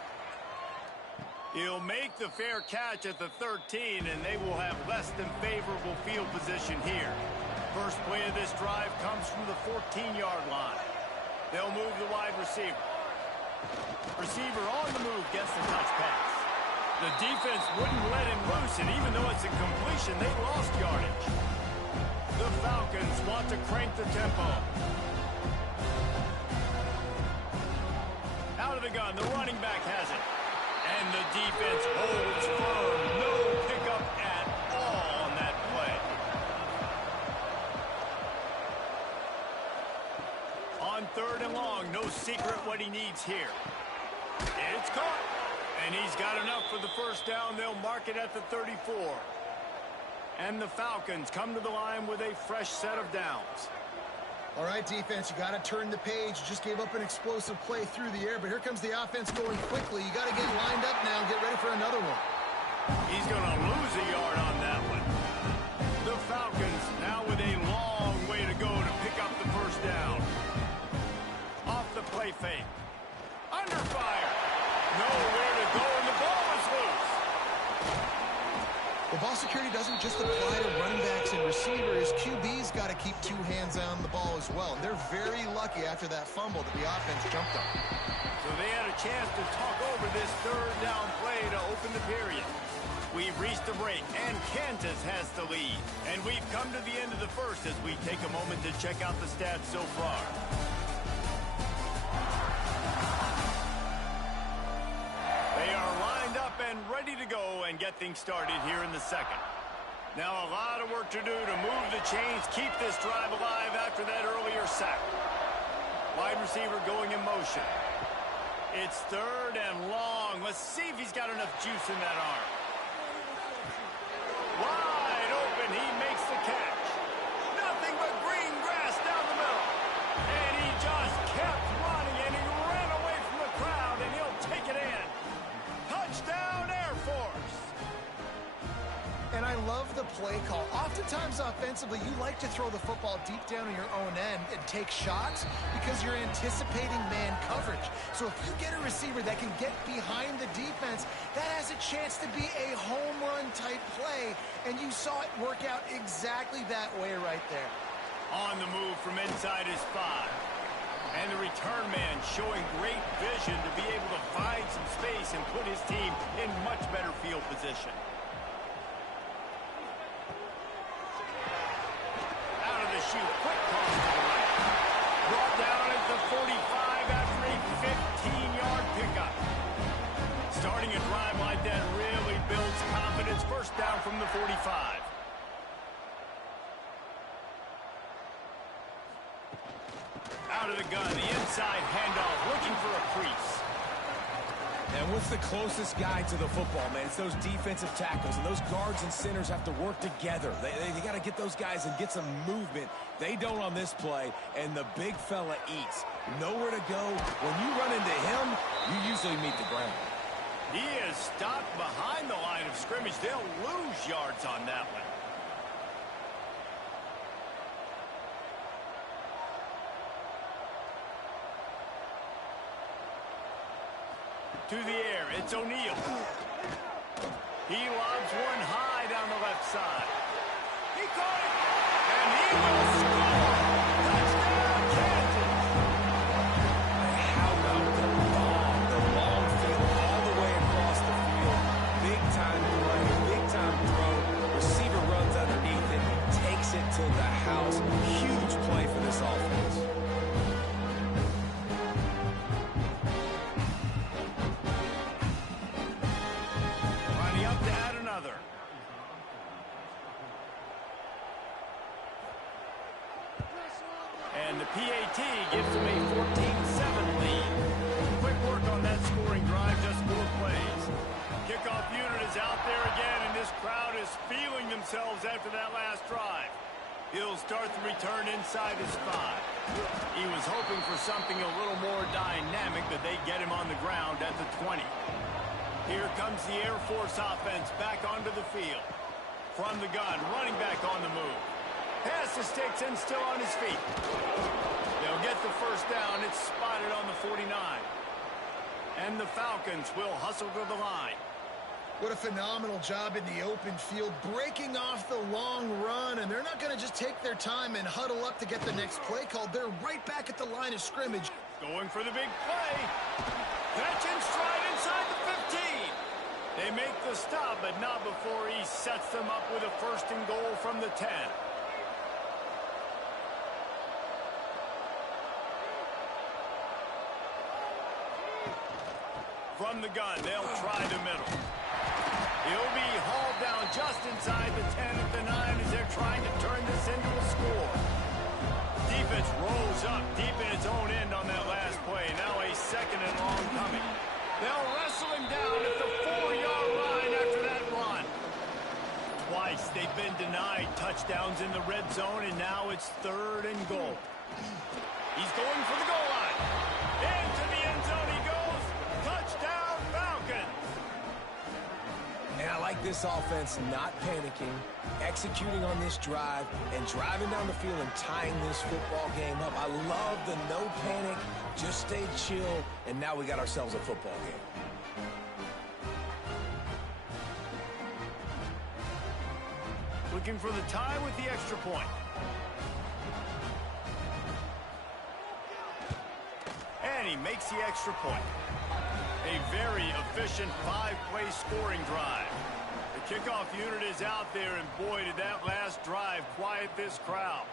He'll make the fair catch at the 13, and they will have less than favorable field position here. First play of this drive comes from the 14-yard line. They'll move the wide receiver. Receiver on the move gets the touch pass. The defense wouldn't let him loose, and even though it's a completion, they lost yardage. The Falcons want to crank the tempo. Out of the gun, the running back has it. And the defense holds firm. No pickup at all on that play. On 3rd and long, no secret what he needs here. It's caught. And he's got enough for the first down. They'll mark it at the 34. And the Falcons come to the line with a fresh set of downs. All right, defense, you got to turn the page. You just gave up an explosive play through the air, but here comes the offense going quickly. You got to get lined up now and get ready for another one. He's going to lose a yard on that one. The Falcons now with a long way to go to pick up the first down. Off the play fake. Under fire. Nowhere to go, and the ball is loose. Well, ball security doesn't just apply to running backs and receivers. QB's got to keep 2 hands on the ball as well. And they're very lucky after that fumble that the offense jumped on. So they had a chance to talk over this 3rd down play to open the period. We've reached the break, and Kansas has the lead. And we've come to the end of the first as we take a moment to check out the stats so far. They are lined up and ready to go and get things started here in the second. Now a lot of work to do to move the chains, keep this drive alive after that earlier sack. Wide receiver going in motion. It's 3rd and long. Let's see if he's got enough juice in that arm. Wide open. He makes the catch. Nothing but green grass down the middle. And he just kept running, and he ran away from the crowd, and he'll take it in. Touchdown, Air Force. I love the play call. Oftentimes offensively, you like to throw the football deep down on your own end and take shots because you're anticipating man coverage. So if you get a receiver that can get behind the defense, that has a chance to be a home run type play, and you saw it work out exactly that way right there. On the move from inside his 5. And the return man showing great vision to be able to find some space and put his team in much better field position. Out of the chute, quick toss to the right. Brought down at the 45 after a 15-yard pickup. Starting a drive like that really builds confidence. First down from the 45. Out of the gun, the inside handoff, looking for a crease. And what's the closest guy to the football, man? It's those defensive tackles, and those guards and centers have to work together. They got to get those guys and get some movement. They don't on this play, and the big fella eats. Nowhere to go. When you run into him, you usually meet the ground. He is stopped behind the line of scrimmage. They'll lose yards on that one. To the air, it's O'Neal. He lobs one high down the left side. He caught it, and he will score. Touchdown, Kansas. How about the long field all the way across the field? Big time play, big time throw. Receiver runs underneath it, takes it to the house. Huge play for this offense. And the PAT gives them a 14-7 lead. Quick work on that scoring drive, just 4 plays. Kickoff unit is out there again, and this crowd is feeling themselves after that last drive. He'll start the return inside his 5. He was hoping for something a little more dynamic, but they get him on the ground at the 20. Here comes the Air Force offense back onto the field. From the gun, running back on the move. Pass the sticks and still on his feet. They'll get the first down. It's spotted on the 49. And the Falcons will hustle to the line. What a phenomenal job in the open field, breaking off the long run, and they're not going to just take their time and huddle up to get the next play called. They're right back at the line of scrimmage. Going for the big play. Catch in stride inside the 15. They make the stop, but not before he sets them up with a 1st and goal from the 10. From the gun, they'll try the middle. He'll be hauled down just inside the 10 at the 9 as they're trying to turn this into a score. Defense rolls up deep in its own end on that last play. Now a 2nd and long coming. They'll wrestle him down at the 4-yard line after that run. Twice they've been denied touchdowns in the red zone, and now it's 3rd and goal. He's going for the goal line. Into the end zone he goes. Touchdown, Falcons. And I like this offense not panicking, executing on this drive, and driving down the field and tying this football game up. I love the no panic, just stay chill, and now we got ourselves a football game. Looking for the tie with the extra point. And he makes the extra point. A very efficient 5-play scoring drive. The kickoff unit is out there, and boy, did that last drive quiet this crowd.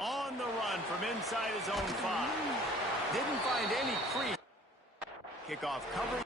On the run from inside his own 5. Didn't find any crease. Kickoff coverage.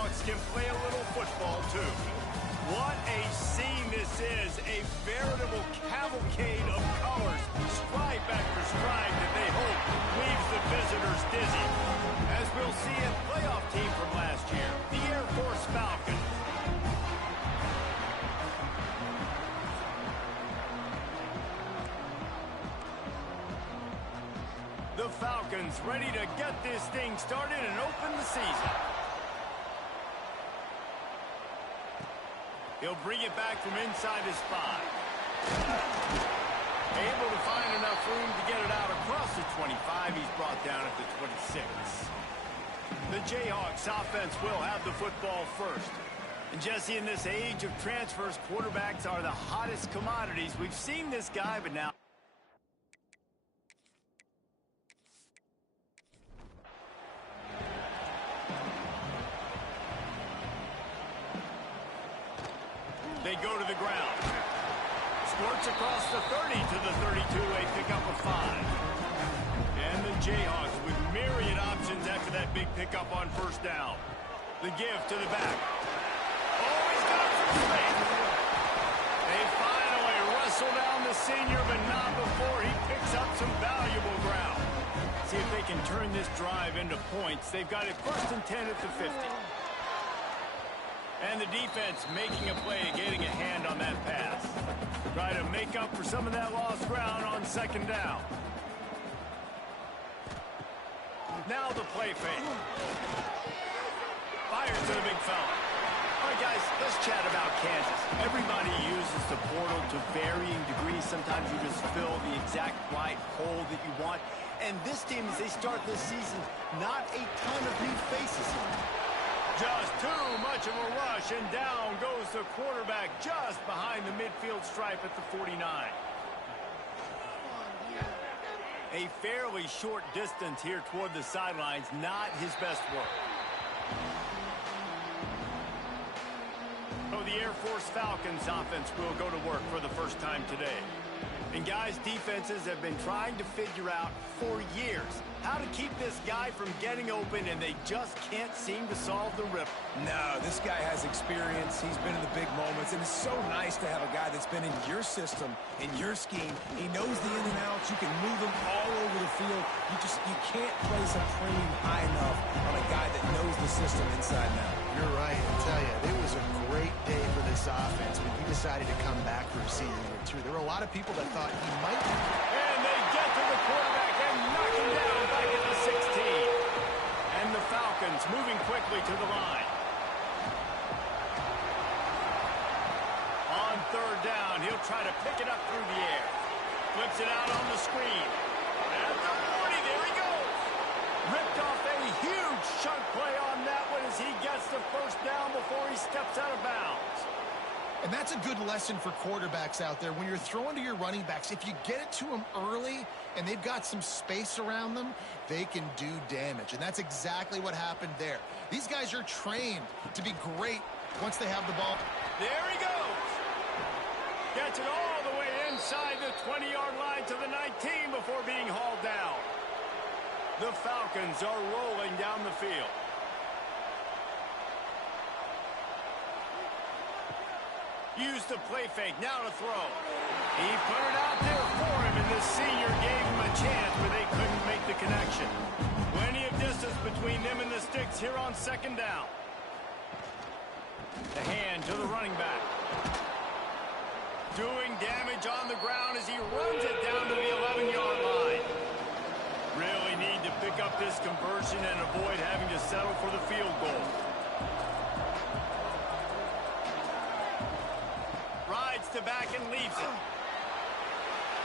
Jayhawks can play a little football, too. What a scene this is. A veritable cavalcade of colors, stripe after stripe, that they hope leaves the visitors dizzy. As we'll see a playoff team from last year, the Air Force Falcons. The Falcons ready to get this thing started and open the season. He'll bring it back from inside his 5. Able to find enough room to get it out across the 25. He's brought down at the 26. The Jayhawks offense will have the football first. And Jesse, in this age of transfers, quarterbacks are the hottest commodities. We've seen this guy, but now they go to the ground. Squirts across the 30 to the 32, a pickup of 5. And the Jayhawks with myriad options after that big pickup on first down. The give to the back. Oh, he's got some space. They finally wrestle down the senior, but not before he picks up some valuable ground. See if they can turn this drive into points. They've got it first and 10 at the 50. And the defense making a play, getting a hand on that pass. Try to make up for some of that lost ground on second down. Now the play fake. Fires to the big fella. All right, guys, let's chat about Kansas. Everybody uses the portal to varying degrees. Sometimes you just fill the exact right hole that you want. And this team, as they start this season, not a ton of new faces here. Just too much of a rush, and down goes the quarterback just behind the midfield stripe at the 49. A fairly short distance here toward the sidelines, not his best work. So the Air Force Falcons offense will go to work for the first time today. And guys, defenses have been trying to figure out for years how to keep this guy from getting open, and they just can't seem to solve the rip. No, this guy has experience. He's been in the big moments, and it's so nice to have a guy that's been in your system, in your scheme. He knows the in and outs. You can move him all over the field. You can't place a premium high enough on a guy that knows the system inside and out. You're right. I tell you, it was a great day for this offense when he decided to come back for a season or two. There were a lot of people that thought he might be. And they get to the quarterback and knock him down back at the 16. And the Falcons moving quickly to the line. On third down, he'll try to pick it up through the air. Flips it out on the screen. At the 40, there he goes. Ripped off a huge chunk play on that one as he gets the first down before he steps out of bounds. And that's a good lesson for quarterbacks out there. When you're throwing to your running backs, if you get it to them early and they've got some space around them, they can do damage. And that's exactly what happened there. These guys are trained to be great once they have the ball. There he goes. Gets it all the way inside the 20-yard line to the 19 before being hauled down. The Falcons are rolling down the field. Use the play fake, now to throw. He put it out there for him, and the senior gave him a chance, but they couldn't make the connection. Plenty of distance between them and the sticks here on second down. The hand to the running back. Doing damage on the ground as he runs it down to the 11-yard line. Really need to pick up this conversion and avoid having to settle for the field goal. Rides to back and leaves it.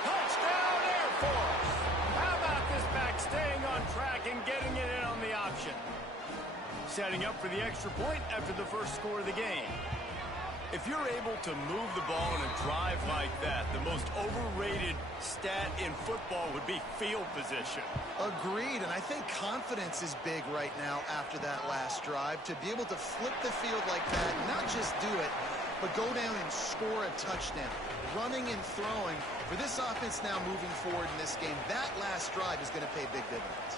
Touchdown Air Force! How about this back staying on track and getting it in on the option? Setting up for the extra point after the first score of the game. If you're able to move the ball in a drive like that, the most overrated stat in football would be field position. Agreed, and I think confidence is big right now after that last drive. To be able to flip the field like that, not just do it, but go down and score a touchdown. Running and throwing. For this offense now moving forward in this game, that last drive is going to pay big dividends.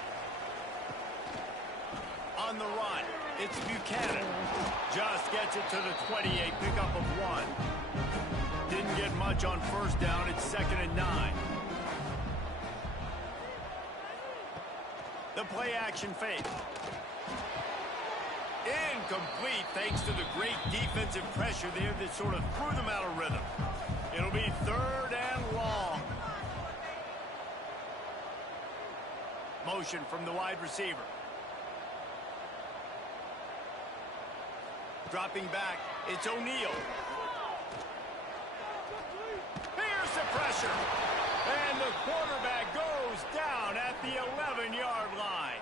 On the run, It's Buchanan. Just gets it to the 28, pickup of 1. Didn't get much on first down. It's 2nd and 9. The play action fake. Incomplete thanks to the great defensive pressure there that sort of threw them out of rhythm. It'll be 3rd and long. Motion from the wide receiver. Dropping back, it's O'Neal. Here's the pressure. And the quarterback goes down at the 11-yard line.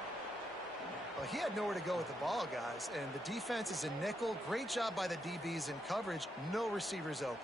Well, he had nowhere to go with the ball, guys, and the defense is in nickel. Great job by the DBs in coverage. No receivers open.